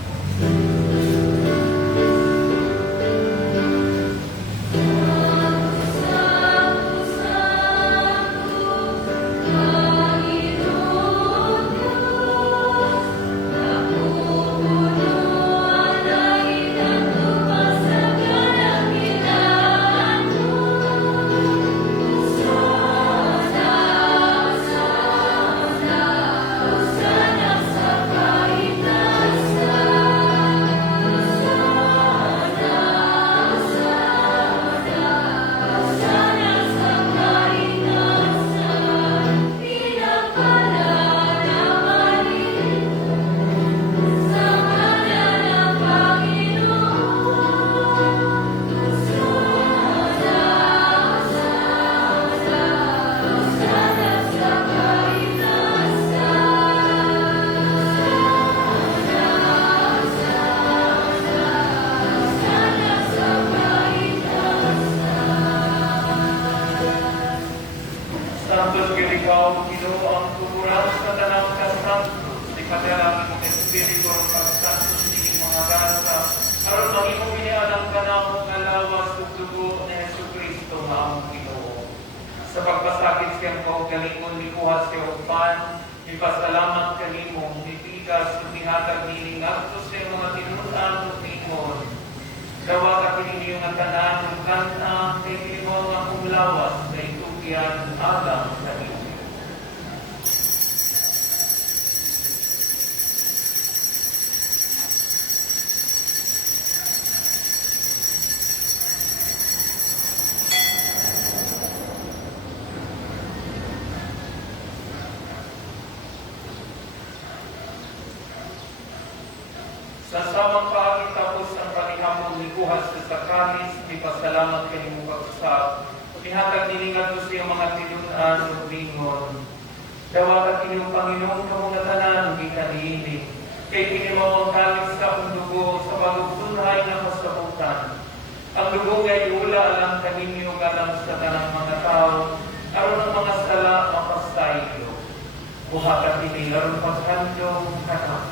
Santos Ginoo, Ginoo ang tuguran sa tanang kasantos, ipadalangin mo Espiritu ang pagsantos ng mga gasa, aron mahimong binialang ka na mong alawas ug dugo ni Jesucristo nga among Ginoo. Sa pagpasakit siyang kaugalingon ni kuha siya og pan, ipasalamat kanimo, itigas ug ihatag nini ngadto sa mga tinunan ug tingon. Dawa ka kini nga tanan ug kanta kay kini nga kumlawas sa itugyan alang sa inyo. Sa samang paaging tapos ang panihapon ni Kuhas sa kamis, di pasalamat kanimo pag-usap. Ihatag nilingan ko siya mga tinunan o bingon. Dawagan kiniyong Panginoon ka mga tanan, hindi ka niinig. Kay kinimaw ang kamis sa akong dugo sa pagugtunhay na kasabutan. Ang dugo ay ula alang kaninyo galang sa tanang mga tao, aron ang mga sala mapastayo. Buhakan kini aron paghandong kanak.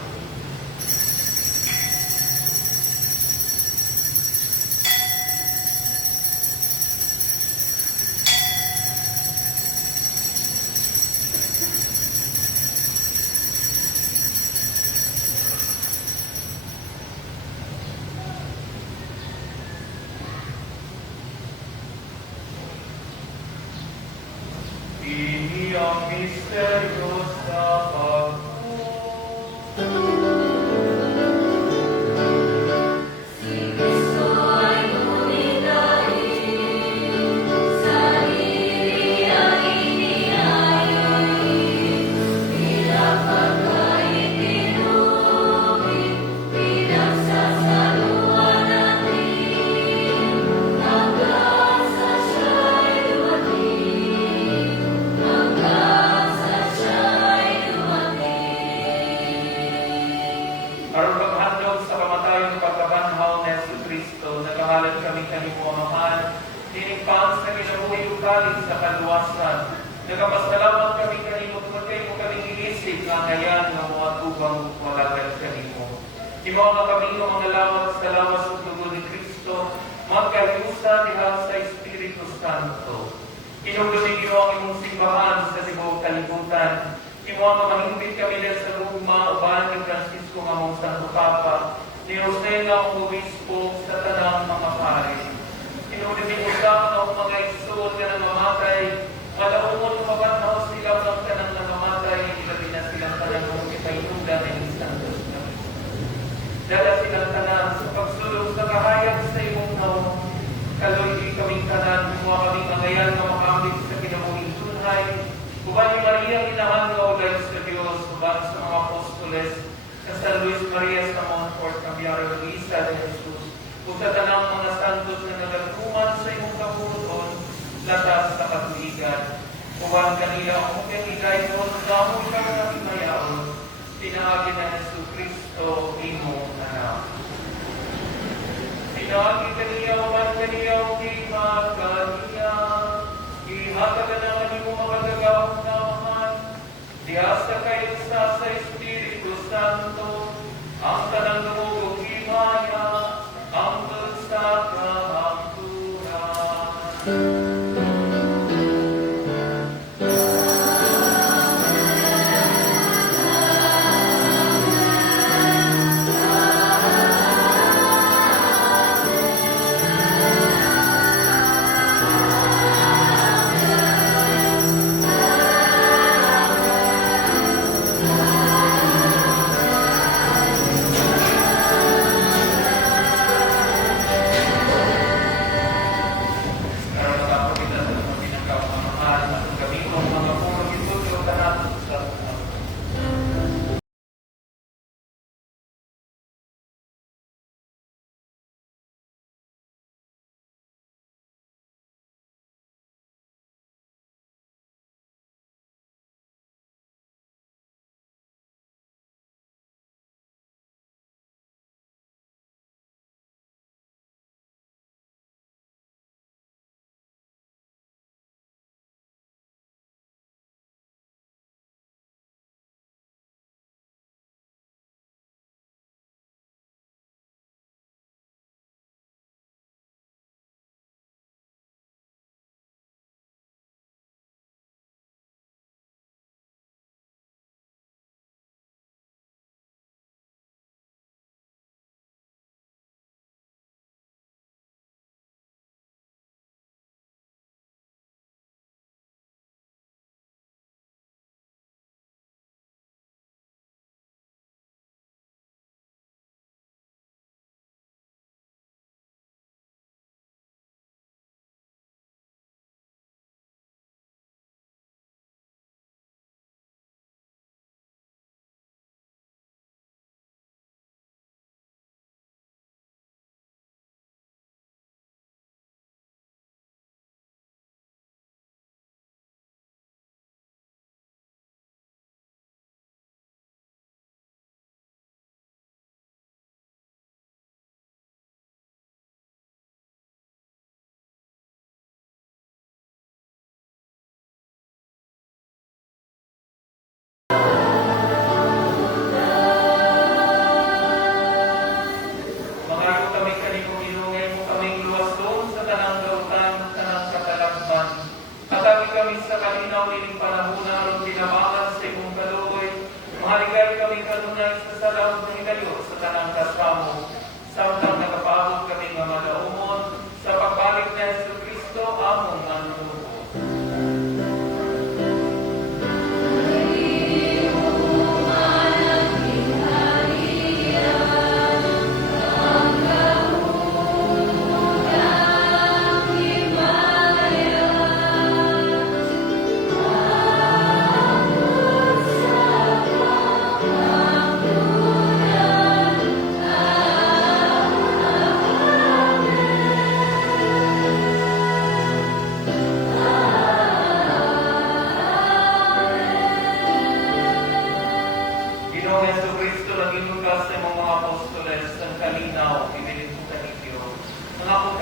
Ini ang misteryo sa pagbuhay. Nagapasalamat kami kanimo tungod kay mo kami ginisig nga ngayon nga mga tubang walagan kanimo. Imo nga kami nga mga salamat sa dugo ni Kristo, magkayusa diha sa Espiritu Santo. Inugunin niyo ang imong simbahan sa tibuok kalibutan. Imo nga mahimbit kami din sa lugma uban ni Francisco nga mong Santo Papa, ni Jose nga ang obispo sa tanang mga pari. Inugunin mo sa mga igsoon nga namamatay, alaumon mabanhaw sila ng tanang namamatay, ilabi na silang tanang mong ipainugan ng Santos kami. Dala silang tanan sa pagsulong sa kahayag sa imong naon, kaloy kaming tanan, mga kaming mangayan na makamit sa kinamuhing tunay, uban ni Maria inahangaw dahil sa Diyos, uban sa mga apostoles, sa San Luis Maria sa Montfort, Cambiaro, Luisa de Jesus, ug sa tanang mga santos na nagagkuman sa imong kabuton, latas sa katuligan, uban kanila ang mong higayton, damo ka mga himayaon, pinaagin na Jesucristo, imong anak. Pinagi kaniya, uban kaniya, kimagkaniya, ihatagan na mo magagawang naman, diasa kayo sa Espiritu Santo, ang tanang lumugong himaya, ang sa kahangturan.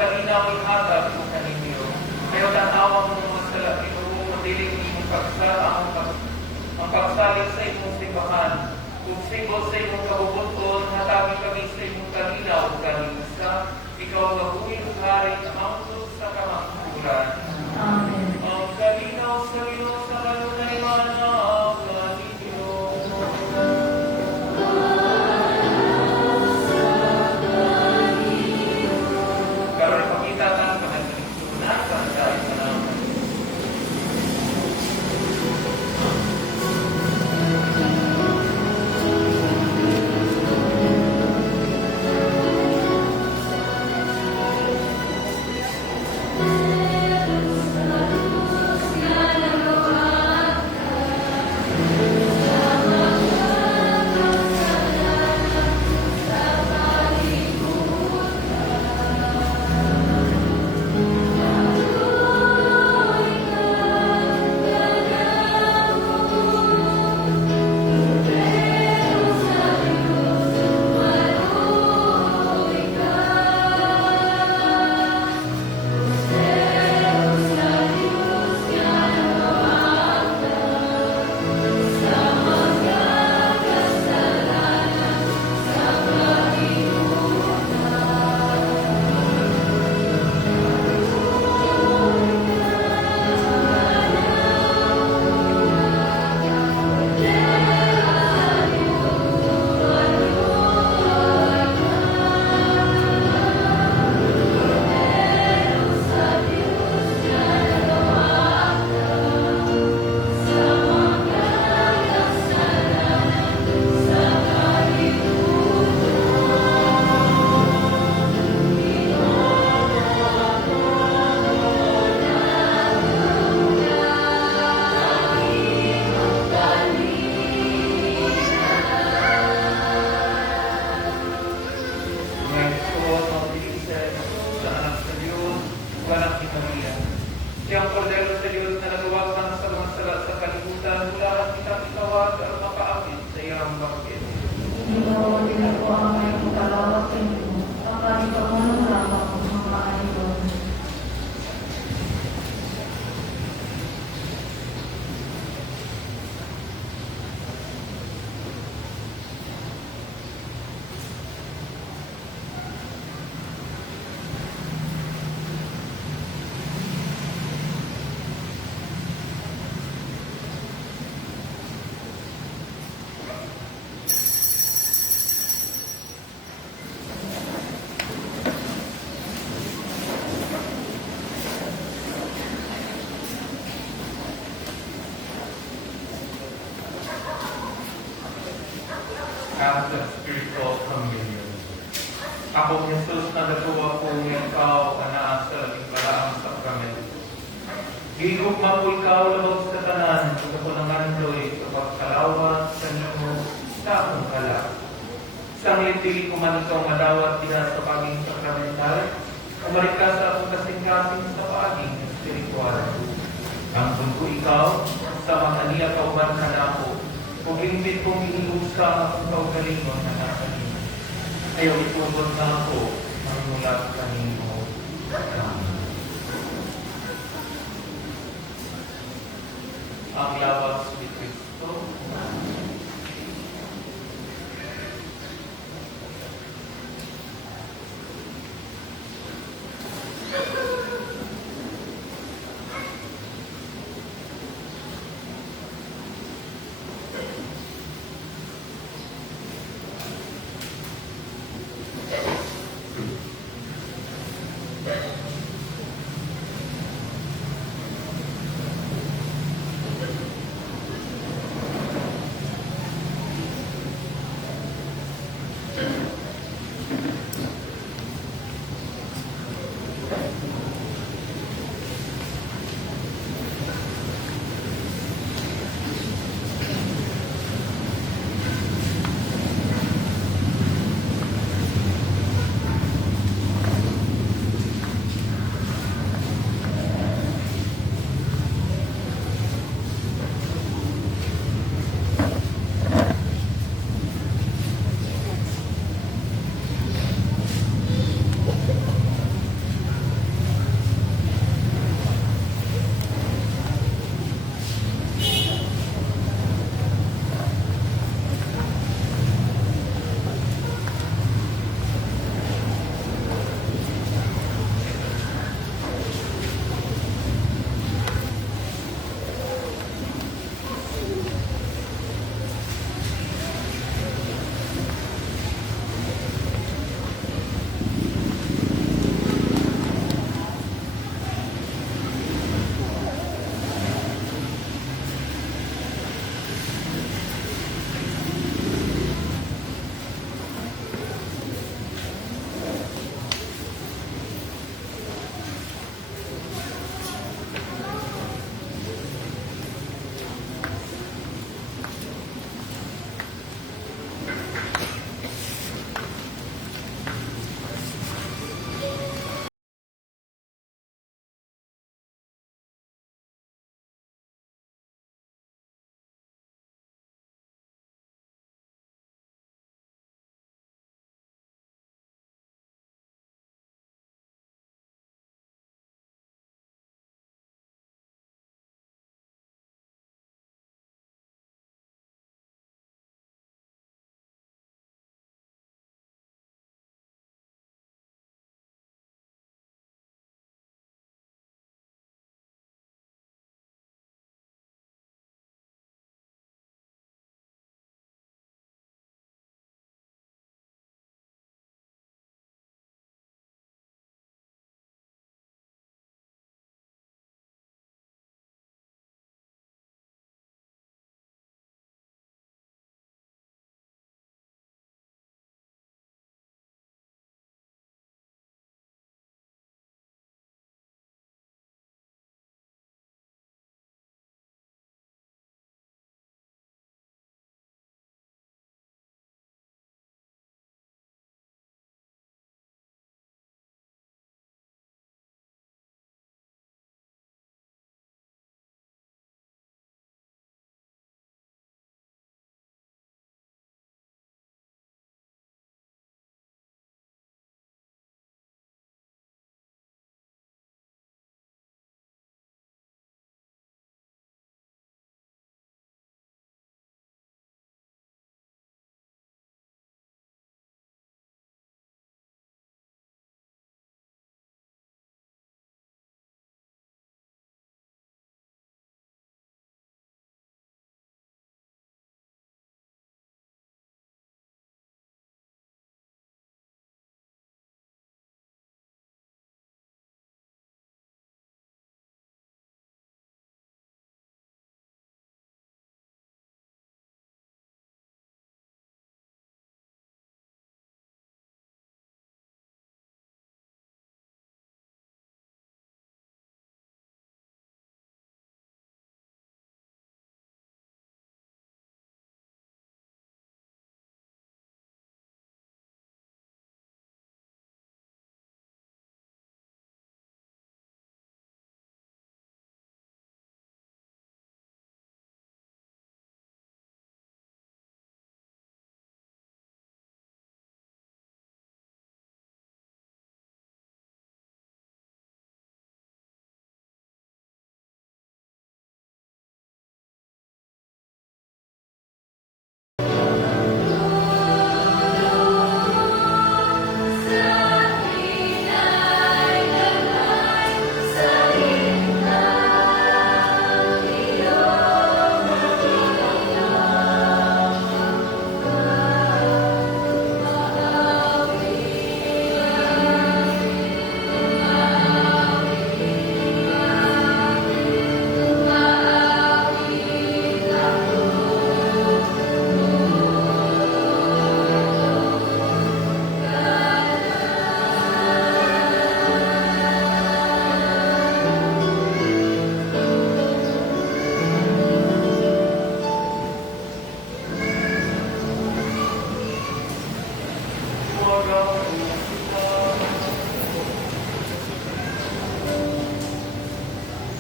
Kalinaw ihatag ko kaninyo. Pero tanawa mo mga sala, ito mo madiling ang pagsalig sa imong simbahan, kung simbol sa imong kabubuton, hatagi kami sa imong kalinaw, kalinis ka, ikaw ang mabuhay ng hari, ang sa kamangkuran. Amen. Ang kalinaw sa iyo sa kanunay manang kaninyo. Karoon ipakita ang panagkalisunan dahil sa naman. Siyang kordero sa Diyos na nagawasan sa mga salat sa kalibutan, mula at kitang itawag at makaapit sa iyang bakit. Ginoo, ginako ang may pagkalawak sa inyo. Ang kami pamunong lamang ang mga kaanigon. After spiritual communion. Ako, Jesus, na natuwa po ikaw na sa labing balaang sakramento. Gigugma po ikaw labag sa tanan, kung ako nangandoy sa pagkalawat sa inyo sa akong kalak. Isang litili ko man ikaw madawat kina sa paging sakramental, umarik ka sa akong kasing-kasing sa paging spiritual. Ang ko ikaw, sa mga niya kauban ka na ako, kung limbit kong inilusa ang akong kaugalingon na nakanin. Ayaw itubod na ako, manulat kanino. Ang labas ni Kristo.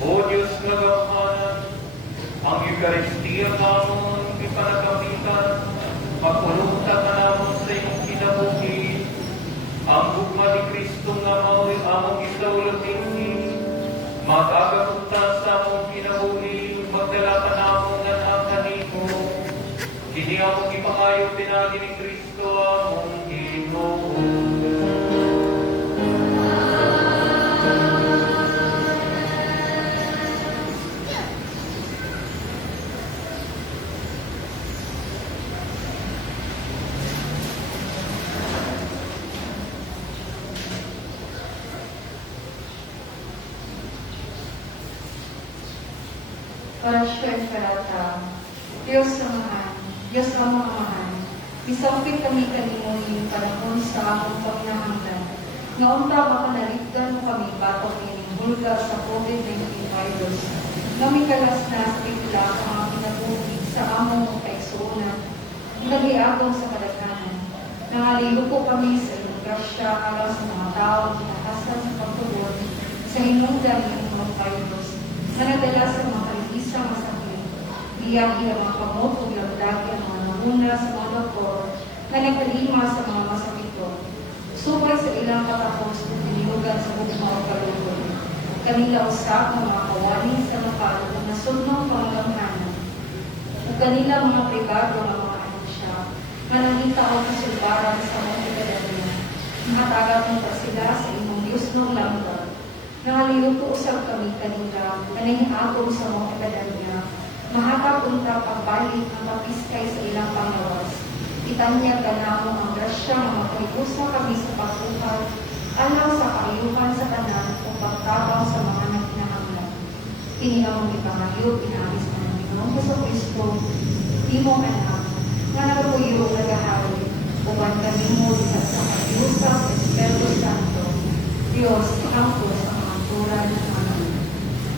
O Diyos na gamanan, ang Eucharistia namon ipanagamitan, magpulunta ka namon sa iyong kinabuhi, ang bugma ni Kristo nga mao'y among isaulatingin, mag-agapunta sa among kinabuhi, magdala ka namon ng ang kanimo, kini among ipangayo pinagi ni Kristo among Ginoo. Orasyon karata, Diyos Amahan, Diyos Amang Amahan, isangpit kami kanimo yung panahon sa among panginahanglan. Naunta makanaligdan mo kami batok ining hulga sa COVID-19 virus. Namikalas na sa bigla ang mga kinabuhi sa among kaigsuunan, nagiagong sa kadaghanan. Nangaligo po kami sa iyong grasya alang sa mga tao kinakasan sa pagtubod sa hinungdan ng mga virus na nadala sa mga isang masakit. Biyang ilang mga kamot o bilagdagi ang mga nanguna sa mga doktor na nagkalima sa mga masakito. Supay sa ilang katapos kung tinilugan sa bugma o kalugod. Kanila usap ng mga kawani sa napal na nasunong pangalamhanan. O kanila mga pribado ng mga anunsya na nangita o kasulbaran sa mga ikaladya. Mahatagat mo pa sila sa imong Diyos ng langkad. Nangaliw ko usap kami kanila, nanayagong sa mga kadalya. Mahatap unta pagbalik ang papiskay sa ilang panglawas. Itanyag ka namo ang grasya ng magkaibusa kami sa pagbuhay, alaw sa kaayuhan sa kanan o pagtabang sa mga nagkinahanglan. Kini among ipangayo, pinaalis na ng Pinoong Jesucristo, imong anak, nga nagpuyo nagahawi, uban kami mo sa kaayusa sa Espiritu Santo, Diyos, ang Diyos, Turan ng Amen.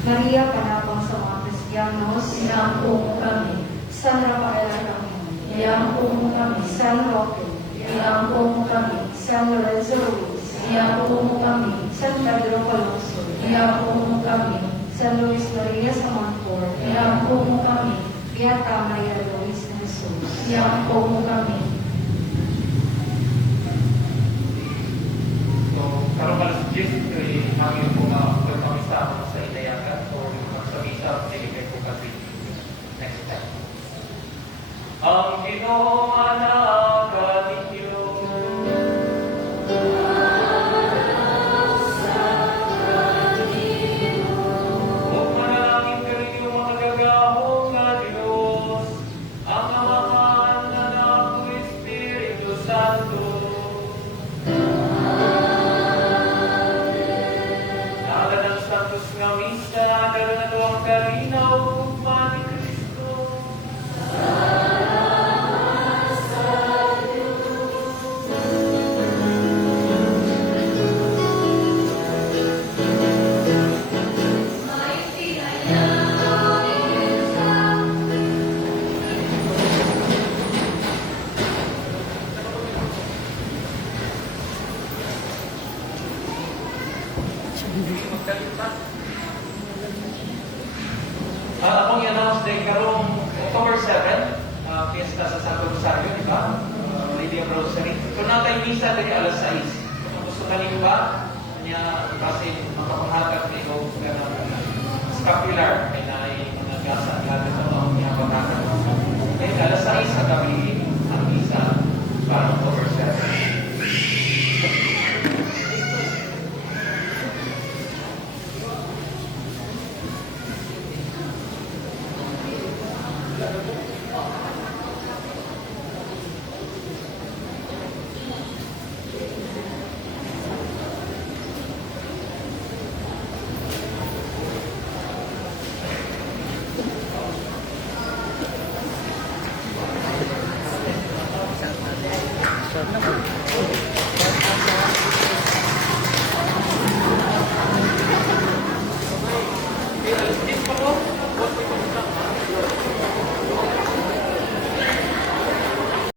Maria, panapang sa mga Kristiyanos, Iangkong mo kami. San Rafael kami, Iangkong mo kami. San Roque, Iangkong mo kami. San Lorenzo Ruiz, Iangkong mo kami. San Pedro Caloso, Iangkong mo kami. San Luis Maria Samanfor, Iangkong mo kami. Beata Maria Luis na Jesus. Iangkong mo kami. So, karong alas 10, hangin po pagpamisama sa inayagan. So, sa misa, nilipay po kasi next time. Ang Ginoo managa ninyo. Huwag manalangin kaninyo mga gagahong nga Diyos, ang Amahan, Anak, Espiritu Santo. Nala ng Santos nga Misa, dala na to ang kalinaw, ugma ni Kristo. Akong i-announce din karong October 7, fiesta sa Santo Rosario, di ba? Lady of Rosary. Kung natay misa din alas 6. Kung gusto ka niyo ba, niya kasi makapahatag ni Hope ng scapular, ay na mga gasa at sa mga niya paghatag. Okay, alas 6 sa gabi ang misa para October 7.